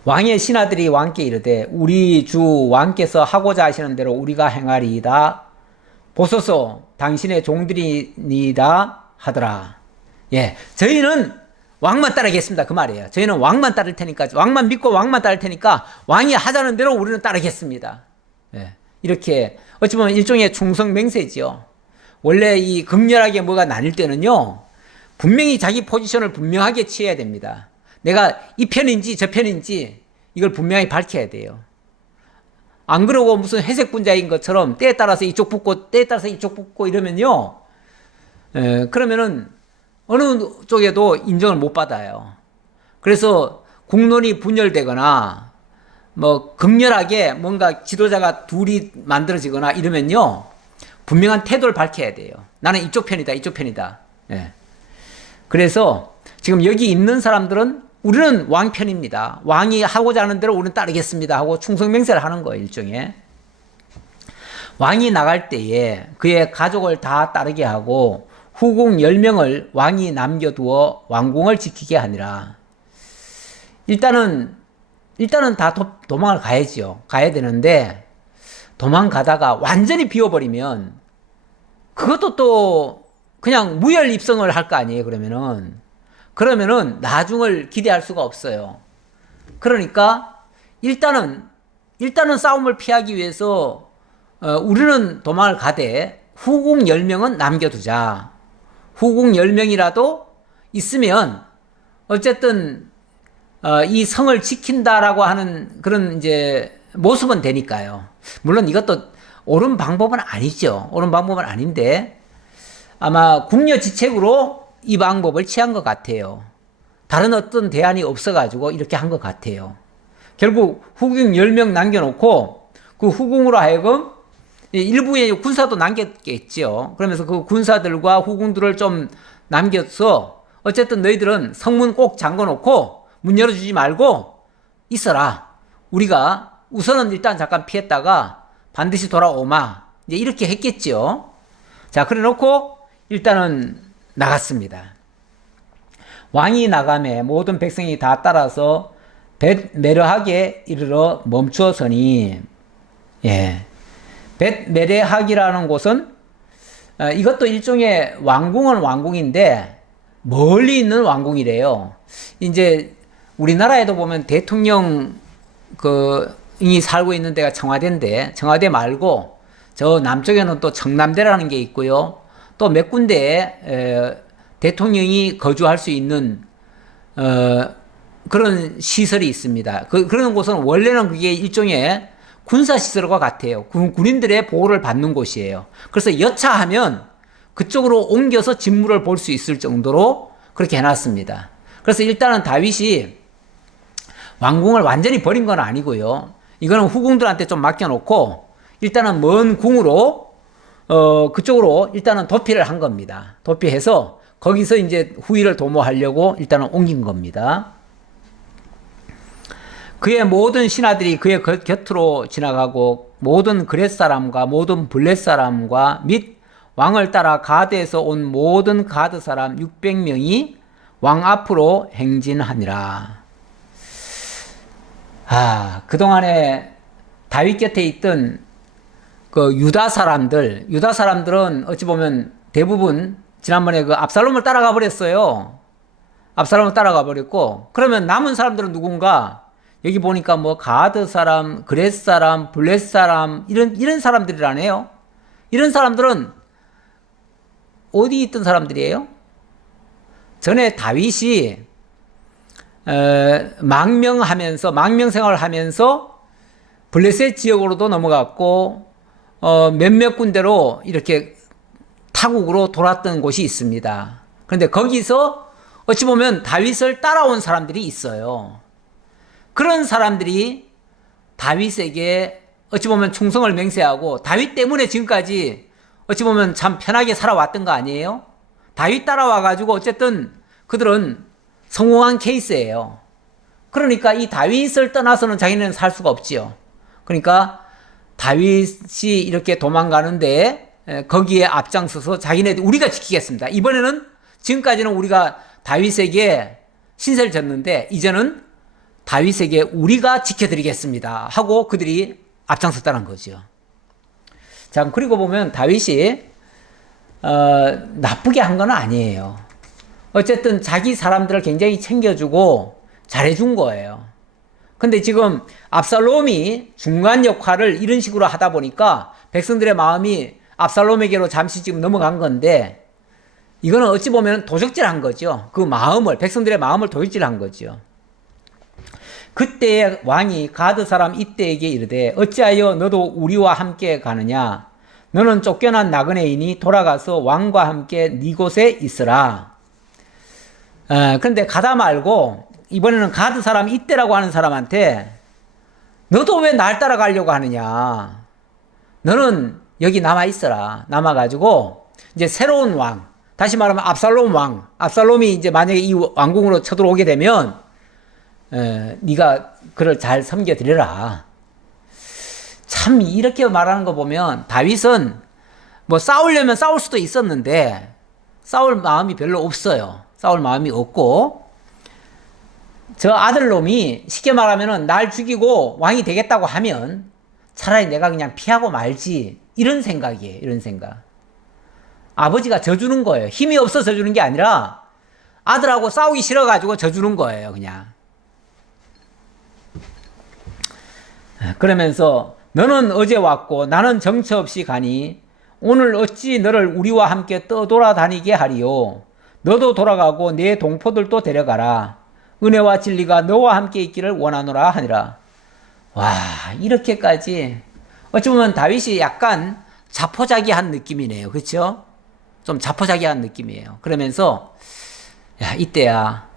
왕의 신하들이 왕께 이르되 우리 주 왕께서 하고자 하시는 대로 우리가 행하리이다. 보소서 당신의 종들이니이다 하더라. 예, 저희는 왕만 따르겠습니다. 그 말이에요. 저희는 왕만 따를 테니까, 왕만 믿고 왕만 따를 테니까 왕이 하자는 대로 우리는 따르겠습니다. 예, 이렇게 어찌 보면 일종의 충성 맹세지요. 원래 이 극렬하게 뭐가 나뉠 때는요, 분명히 자기 포지션을 분명하게 취해야 됩니다. 내가 이 편인지 저 편인지 이걸 분명히 밝혀야 돼요. 안 그러고 무슨 회색 분자인 것처럼 때에 따라서 이쪽 붙고 때에 따라서 이쪽 붙고 이러면요, 그러면은 어느 쪽에도 인정을 못 받아요. 그래서 국론이 분열되거나 뭐 극렬하게 뭔가 지도자가 둘이 만들어지거나 이러면요, 분명한 태도를 밝혀야 돼요. 나는 이쪽 편이다, 이쪽 편이다. 예. 그래서 지금 여기 있는 사람들은 우리는 왕 편입니다. 왕이 하고자 하는 대로 우리는 따르겠습니다 하고 충성맹세를 하는 거예요. 일종의. 왕이 나갈 때에 그의 가족을 다 따르게 하고 후궁 10명을 왕이 남겨두어 왕궁을 지키게 하니라. 일단은 다 도망을 가야죠. 가야 되는데 도망가다가 완전히 비워버리면 그것도 또 그냥 무혈입성을 할 거 아니에요. 그러면은 나중을 기대할 수가 없어요. 그러니까 일단은 싸움을 피하기 위해서 우리는 도망을 가되 후궁 10명은 남겨두자. 후궁 10명이라도 있으면 어쨌든 이 성을 지킨다라고 하는 그런 이제 모습은 되니까요. 물론 이것도 옳은 방법은 아니죠. 옳은 방법은 아닌데 아마 궁여지책으로 이 방법을 취한 것 같아요. 다른 어떤 대안이 없어가지고 이렇게 한 것 같아요. 결국 후궁 10명 남겨놓고 그 후궁으로 하여금 일부의 군사도 남겼겠죠. 그러면서 그 군사들과 후궁들을 좀 남겨서 어쨌든 너희들은 성문 꼭 잠궈놓고 문 열어주지 말고 있어라. 우리가 우선은 일단 잠깐 피했다가 반드시 돌아오마. 이제 이렇게 했겠죠. 자, 그래 놓고 일단은 나갔습니다. 왕이 나가매 모든 백성이 다 따라서 벳메르하게 이르러 멈추어서니, 예, 벳메르하기라는 곳은 이것도 일종의 왕궁은 왕궁인데 멀리 있는 왕궁이래요. 이제 우리나라에도 보면 대통령 이 살고 있는 데가 청와대인데 청와대 말고 저 남쪽에는 또 청남대라는 게 있고요. 또 몇 군데에 대통령이 거주할 수 있는 그런 시설이 있습니다. 그런 곳은 원래는 그게 일종의 군사시설과 같아요. 군인들의 보호를 받는 곳이에요. 그래서 여차하면 그쪽으로 옮겨서 직무를 볼 수 있을 정도로 그렇게 해놨습니다. 그래서 일단은 다윗이 왕궁을 완전히 버린 건 아니고요. 이거는 후궁들한테 좀 맡겨놓고 일단은 먼 궁으로 그쪽으로 일단은 도피를 한 겁니다. 도피해서 거기서 이제 후위를 도모하려고 일단은 옮긴 겁니다. 그의 모든 신하들이 그의 곁으로 지나가고 모든 그렛 사람과 모든 블렛 사람과 및 왕을 따라 가드에서 온 모든 가드 사람 600명이 왕 앞으로 행진하니라. 그동안에 다윗 곁에 있던 그 유다 사람들은 어찌 보면 대부분 지난번에 그 압살롬을 따라가 버렸어요. 압살롬을 따라가 버렸고, 그러면 남은 사람들은 누군가? 여기 보니까 뭐 가드 사람, 그렛 사람, 블렛 사람 이런 사람들이라네요. 이런 사람들은 어디 있던 사람들이에요? 전에 다윗이 망명 생활을 하면서 블레셋 지역으로도 넘어갔고 몇몇 군데로 이렇게 타국으로 돌았던 곳이 있습니다. 그런데 거기서 어찌 보면 다윗을 따라온 사람들이 있어요. 그런 사람들이 다윗에게 어찌 보면 충성을 맹세하고 다윗 때문에 지금까지 어찌 보면 참 편하게 살아왔던 거 아니에요? 다윗 따라와가지고 어쨌든 그들은 성공한 케이스예요. 그러니까 이 다윗을 떠나서는 자기는 살 수가 없지요. 그러니까 다윗이 이렇게 도망가는데 거기에 앞장서서 자기네들 우리가 지키겠습니다. 이번에는 지금까지는 우리가 다윗에게 신세를 졌는데 이제는 다윗에게 우리가 지켜드리겠습니다 하고 그들이 앞장섰다는 거죠. 자, 그리고 보면 다윗이 나쁘게 한 건 아니에요. 어쨌든 자기 사람들을 굉장히 챙겨주고 잘해준 거예요. 근데 지금 압살롬이 중간 역할을 이런 식으로 하다 보니까 백성들의 마음이 압살롬에게로 잠시 지금 넘어간 건데, 이거는 어찌 보면 도적질한 거죠. 그 마음을, 백성들의 마음을 도적질한 거죠. 그때 왕이 가드 사람 이때에게 이르되 어찌하여 너도 우리와 함께 가느냐? 너는 쫓겨난 나그네이니 돌아가서 왕과 함께 네 곳에 있으라. 그런데 가다 말고 이번에는 가드 사람 이때라고 하는 사람한테 너도 왜 날 따라가려고 하느냐? 너는 여기 남아 있어라. 남아가지고 이제 새로운 왕, 다시 말하면 압살롬 왕, 압살롬이 이제 만약에 이 왕궁으로 쳐들어오게 되면 네가 그를 잘 섬겨드려라. 참 이렇게 말하는 거 보면 다윗은 뭐 싸우려면 싸울 수도 있었는데 싸울 마음이 별로 없어요. 싸울 마음이 없고, 저 아들놈이 쉽게 말하면은 날 죽이고 왕이 되겠다고 하면 차라리 내가 그냥 피하고 말지, 이런 생각이에요. 이런 생각. 아버지가 져주는 거예요. 힘이 없어서 져주는 게 아니라 아들하고 싸우기 싫어가지고 져주는 거예요. 그냥. 그러면서 너는 어제 왔고 나는 정처 없이 가니 오늘 어찌 너를 우리와 함께 떠돌아다니게 하리요? 너도 돌아가고 내 동포들도 데려가라. 은혜와 진리가 너와 함께 있기를 원하노라 하니라. 와, 이렇게까지 어찌 보면 다윗이 약간 자포자기한 느낌이네요. 그렇죠? 좀 자포자기한 느낌이에요. 그러면서 야, 이때야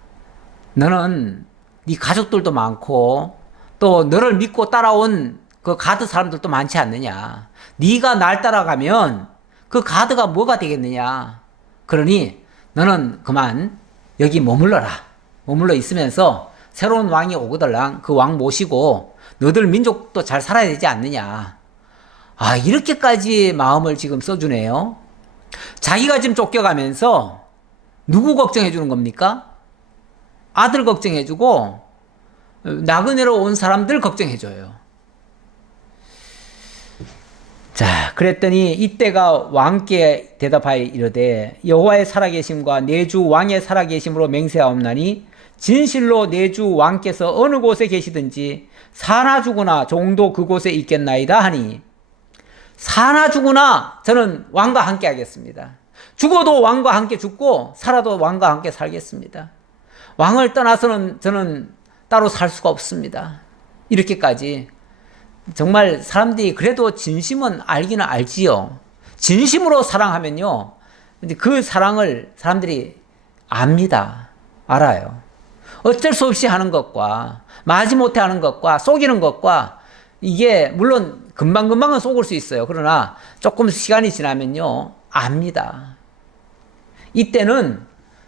너는 네 가족들도 많고 또 너를 믿고 따라온 그 가드 사람들도 많지 않느냐. 네가 날 따라가면 그 가드가 뭐가 되겠느냐. 그러니 너는 그만 여기 머물러라. 머물러 있으면서 새로운 왕이 오거들랑 그 왕 모시고 너들 민족도 잘 살아야 되지 않느냐. 아, 이렇게까지 마음을 지금 써주네요. 자기가 지금 쫓겨가면서 누구 걱정해 주는 겁니까? 아들 걱정해주고 나그네로 온 사람들 걱정해줘요. 자, 그랬더니 이때가 왕께 대답하여 이르되 여호와의 살아계심과 내 주 왕의 살아계심으로 맹세하옵나니 진실로 내 주 왕께서 어느 곳에 계시든지 사나 죽으나 종도 그곳에 있겠나이다 하니, 사나 죽으나 저는 왕과 함께 하겠습니다. 죽어도 왕과 함께 죽고 살아도 왕과 함께 살겠습니다. 왕을 떠나서는 저는 따로 살 수가 없습니다. 이렇게까지 정말 사람들이 그래도 진심은 알기는 알지요. 진심으로 사랑하면요, 그 사랑을 사람들이 압니다. 알아요. 어쩔 수 없이 하는 것과 마지못해 하는 것과 속이는 것과 이게 물론 금방금방은 속을 수 있어요. 그러나 조금 시간이 지나면요 압니다. 이때는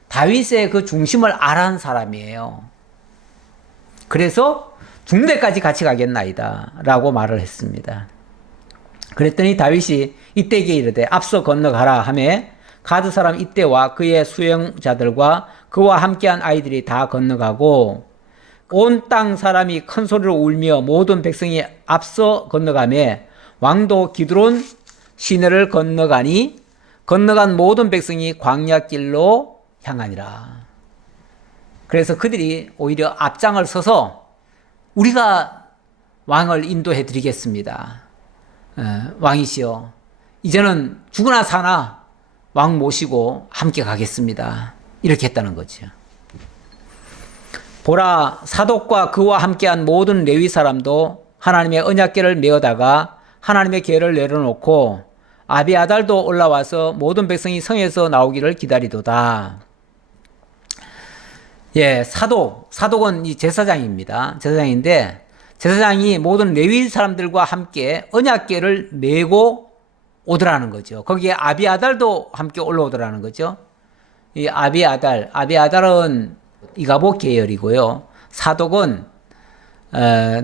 다윗의 그 중심을 알아는 사람이에요. 그래서 죽는 데까지 같이 가겠나이다 라고 말을 했습니다. 그랬더니 다윗이 이때에게 이르되 앞서 건너가라 하매 가드 사람 이때와 그의 수행자들과 그와 함께한 아이들이 다 건너가고 온 땅 사람이 큰 소리로 울며 모든 백성이 앞서 건너가매 왕도 기드론 시내를 건너가니 건너간 모든 백성이 광야길로 향하니라. 그래서 그들이 오히려 앞장을 서서 우리가 왕을 인도해 드리겠습니다. 왕이시여, 이제는 죽으나 사나 왕 모시고 함께 가겠습니다. 이렇게 했다는 거죠. 보라, 사독과 그와 함께한 모든 레위 사람도 하나님의 언약궤를 메어다가 하나님의 궤를 내려놓고 아비아달도 올라와서 모든 백성이 성에서 나오기를 기다리도다. 예, 사독은 이 제사장입니다. 제사장인데 제사장이 모든 레위 사람들과 함께 언약궤를 메고 오더라는 거죠. 거기에 아비아달도 함께 올라오더라는 거죠. 이 아비아달은 이가복 계열이고요. 사독은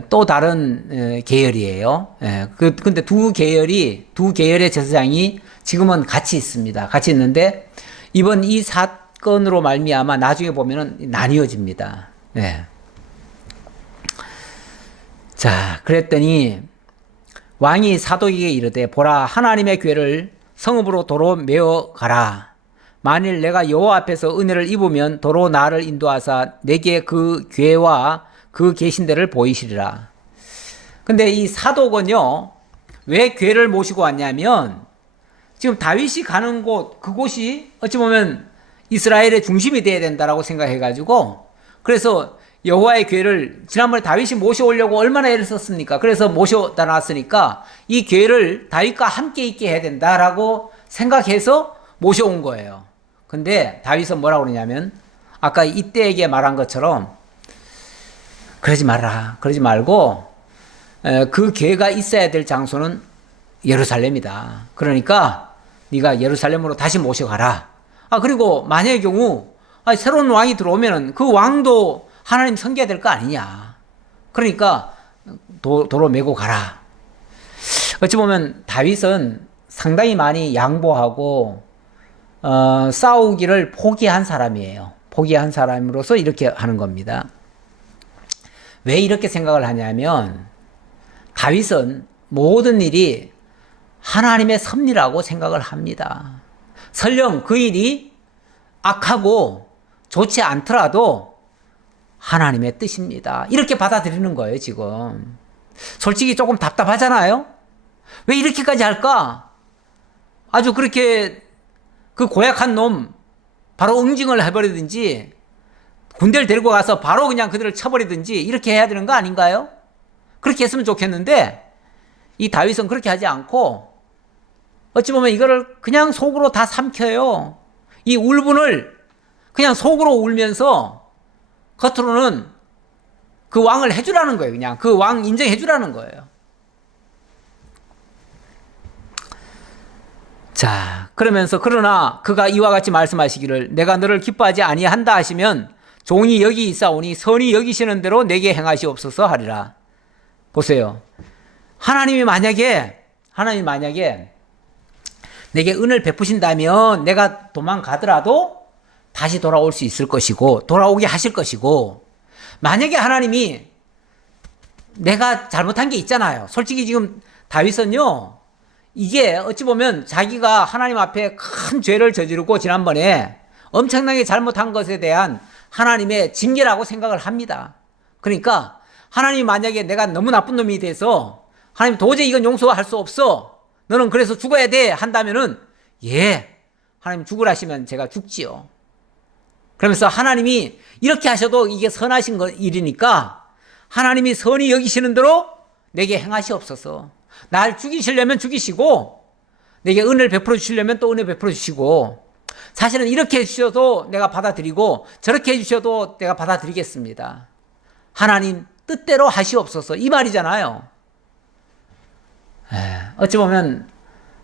또 다른 계열이에요. 근데 두 계열의 제사장이 지금은 같이 있습니다. 같이 있는데 이번 이 사건으로 말미암아 나중에 보면은 나뉘어집니다. 네. 자, 그랬더니 왕이 사독에게 이르되 보라, 하나님의 궤를 성읍으로 도로 메어 가라. 만일 내가 여호와 앞에서 은혜를 입으면 도로 나를 인도하사 내게 그 궤와 그 계신 데를 보이시리라. 근데 이 사독은요, 왜 궤를 모시고 왔냐면 지금 다윗이 가는 곳, 그곳이 어찌 보면 이스라엘의 중심이 되어야 된다라고 생각해가지고, 그래서 여호와의 궤를 지난번에 다윗이 모셔오려고 얼마나 애를 썼습니까? 그래서 모셔다 놨으니까 이 궤를 다윗과 함께 있게 해야 된다라고 생각해서 모셔온 거예요. 근데 다윗은 뭐라고 그러냐면 아까 이때에게 말한 것처럼 그러지 마라. 그러지 말고 그 궤가 있어야 될 장소는 예루살렘이다. 그러니까 네가 예루살렘으로 다시 모셔가라. 그리고 만약의 경우 새로운 왕이 들어오면은 그 왕도 하나님 섬겨야 될 거 아니냐. 그러니까 도로 메고 가라. 어찌 보면 다윗은 상당히 많이 양보하고 싸우기를 포기한 사람이에요. 포기한 사람으로서 이렇게 하는 겁니다. 왜 이렇게 생각을 하냐면 다윗은 모든 일이 하나님의 섭리라고 생각을 합니다. 설령 그 일이 악하고 좋지 않더라도 하나님의 뜻입니다. 이렇게 받아들이는 거예요, 지금. 솔직히 조금 답답하잖아요? 왜 이렇게까지 할까? 아주 그렇게 그 고약한 놈 바로 응징을 해버리든지 군대를 데리고 가서 바로 그냥 그들을 쳐버리든지 이렇게 해야 되는 거 아닌가요? 그렇게 했으면 좋겠는데 이 다윗은 그렇게 하지 않고 어찌 보면 이거를 그냥 속으로 다 삼켜요. 이 울분을 그냥 속으로 울면서 겉으로는 그 왕을 해주라는 거예요. 그냥 그 왕 인정해주라는 거예요. 자, 그러면서 그러나 그가 이와 같이 말씀하시기를 내가 너를 기뻐하지 아니한다 하시면 종이 여기 있사오니 선이 여기시는 대로 내게 행하시옵소서 하리라. 보세요. 하나님이 만약에 내게 은을 베푸신다면 내가 도망가더라도 다시 돌아올 수 있을 것이고 돌아오게 하실 것이고, 만약에 하나님이 내가 잘못한 게 있잖아요. 솔직히 지금 다윗은요, 이게 어찌 보면 자기가 하나님 앞에 큰 죄를 저지르고 지난번에 엄청나게 잘못한 것에 대한 하나님의 징계라고 생각을 합니다. 그러니까 하나님이 만약에 내가 너무 나쁜 놈이 돼서 하나님 도저히 이건 용서할 수 없어, 너는 그래서 죽어야 돼 한다면은 예, 하나님 죽으라시면 제가 죽지요. 그러면서 하나님이 이렇게 하셔도 이게 선하신 일이니까 하나님이 선히 여기시는 대로 내게 행하시옵소서. 날 죽이시려면 죽이시고 내게 은혜를 베풀어 주시려면 또 은혜 베풀어 주시고, 사실은 이렇게 해주셔도 내가 받아들이고 저렇게 해주셔도 내가 받아들이겠습니다. 하나님 뜻대로 하시옵소서, 이 말이잖아요. 어찌 보면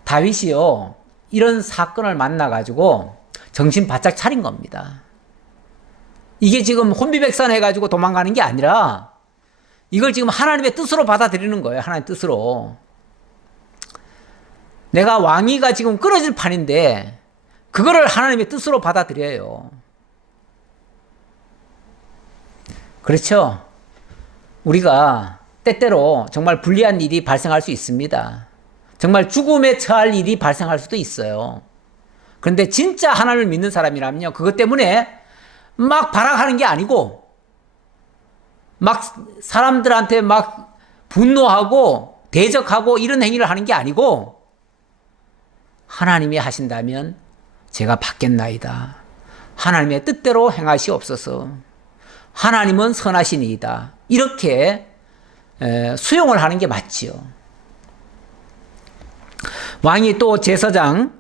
다윗이요, 이런 사건을 만나가지고 정신 바짝 차린 겁니다. 이게 지금 혼비백산 해가지고 도망가는 게 아니라 이걸 지금 하나님의 뜻으로 받아들이는 거예요. 하나님의 뜻으로. 내가 왕위가 지금 끊어질 판인데 그거를 하나님의 뜻으로 받아들여요. 그렇죠? 우리가 때때로 정말 불리한 일이 발생할 수 있습니다. 정말 죽음에 처할 일이 발생할 수도 있어요. 그런데 진짜 하나님을 믿는 사람이라면요, 그것 때문에 막 발악하는 게 아니고, 막 사람들한테 막 분노하고 대적하고 이런 행위를 하는 게 아니고, 하나님이 하신다면 제가 받겠나이다. 하나님의 뜻대로 행하시옵소서. 하나님은 선하시니이다. 이렇게 수용을 하는 게 맞지요. 왕이 또 제사장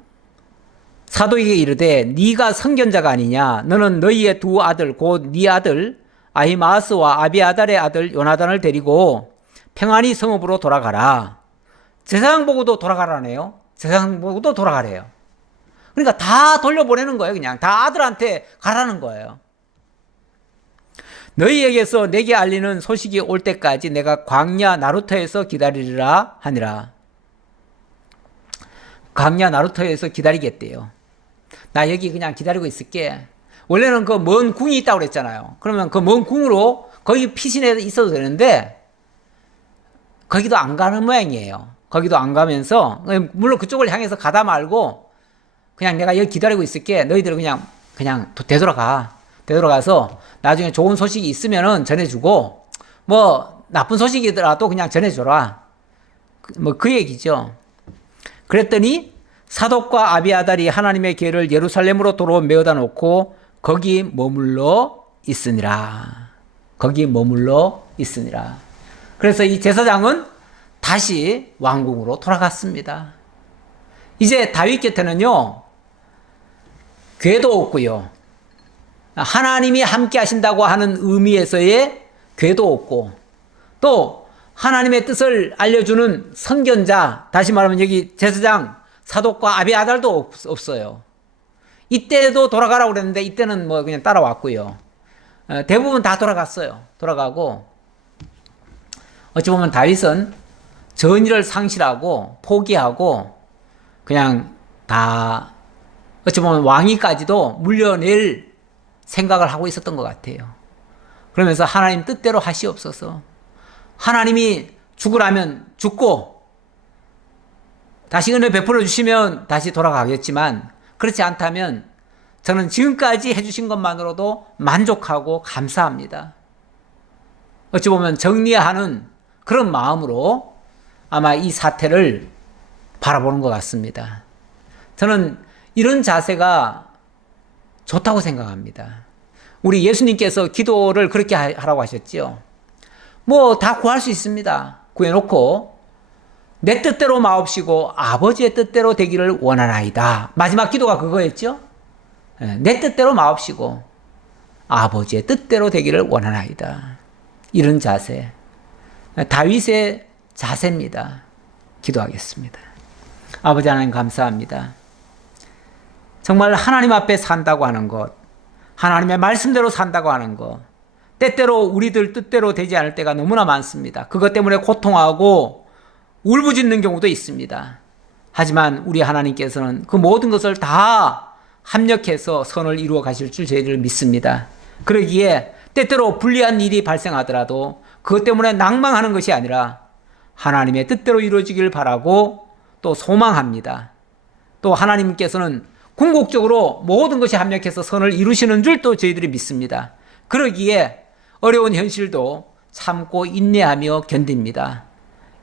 사도에게 이르되 네가 선견자가 아니냐. 너는 너희의 두 아들 곧 네 아들 아히마아스와 아비아달의 아들 요나단을 데리고 평안히 성읍으로 돌아가라. 제사장 보고도 돌아가라네요. 제사장 보고도 돌아가래요. 그러니까 다 돌려보내는 거예요. 그냥 다 아들한테 가라는 거예요. 너희에게서 내게 알리는 소식이 올 때까지 내가 광야 나루터에서 기다리리라 하니라. 광야 나루터에서 기다리겠대요. 나 여기 그냥 기다리고 있을게. 원래는 그 먼 궁이 있다고 그랬잖아요. 그러면 그 먼 궁으로 거기 피신해 있어도 되는데 거기도 안 가는 모양이에요. 거기도 안 가면서, 물론 그쪽을 향해서 가다 말고 그냥 내가 여기 기다리고 있을게. 너희들은 그냥 되돌아가. 되돌아가서 나중에 좋은 소식이 있으면은 전해주고, 뭐 나쁜 소식이더라도 그냥 전해줘라. 뭐 그 얘기죠. 그랬더니 사독과 아비아달이 하나님의 계를 예루살렘으로 도로 메어다 놓고 거기 머물러 있으니라. 거기 머물러 있으니라. 그래서 이 제사장은 다시 왕궁으로 돌아갔습니다. 이제 다윗 곁에는요, 궤도 없고요, 하나님이 함께 하신다고 하는 의미에서의 궤도 없고, 또 하나님의 뜻을 알려주는 선견자, 다시 말하면 여기 제사장 사독과 아비아달도 없어요. 이때도 돌아가라고 그랬는데 이때는 뭐 그냥 따라왔고요. 대부분 다 돌아갔어요. 돌아가고, 어찌 보면 다윗은 전의를 상실하고 포기하고 그냥 다 어찌 보면 왕위까지도 물려낼 생각을 하고 있었던 것 같아요. 그러면서 하나님 뜻대로 하시옵소서. 하나님이 죽으라면 죽고 다시 은혜 베풀어 주시면 다시 돌아가겠지만, 그렇지 않다면 저는 지금까지 해주신 것만으로도 만족하고 감사합니다. 어찌 보면 정리하는 그런 마음으로 아마 이 사태를 바라보는 것 같습니다. 저는 이런 자세가 좋다고 생각합니다. 우리 예수님께서 기도를 그렇게 하라고 하셨죠. 뭐 다 구할 수 있습니다. 구해놓고 내 뜻대로 마옵시고 아버지의 뜻대로 되기를 원하나이다. 마지막 기도가 그거였죠. 내 뜻대로 마옵시고 아버지의 뜻대로 되기를 원하나이다. 이런 자세, 다윗의 자세입니다. 기도하겠습니다. 아버지 하나님 감사합니다. 정말 하나님 앞에 산다고 하는 것, 하나님의 말씀대로 산다고 하는 것, 때때로 우리들 뜻대로 되지 않을 때가 너무나 많습니다. 그것 때문에 고통하고 울부짖는 경우도 있습니다. 하지만 우리 하나님께서는 그 모든 것을 다 합력해서 선을 이루어 가실 줄 저희를 믿습니다. 그러기에 때때로 불리한 일이 발생하더라도 그것 때문에 낭망하는 것이 아니라 하나님의 뜻대로 이루어지길 바라고 또 소망합니다. 또 하나님께서는 궁극적으로 모든 것이 합력해서 선을 이루시는 줄 또 저희들이 믿습니다. 그러기에 어려운 현실도 참고 인내하며 견딥니다.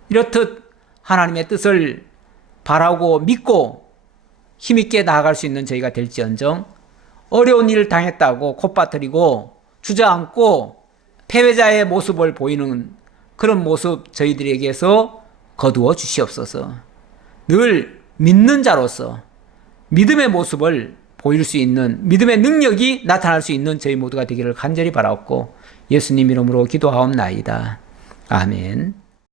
이렇듯 하나님의 뜻을 바라고 믿고 힘있게 나아갈 수 있는 저희가 될지언정, 어려운 일을 당했다고 콧바트리고 주저앉고 패배자의 모습을 보이는 그런 모습 저희들에게서 거두어 주시옵소서. 늘 믿는 자로서 믿음의 모습을 보일 수 있는, 믿음의 능력이 나타날 수 있는 저희 모두가 되기를 간절히 바라옵고 예수님 이름으로 기도하옵나이다. 아멘.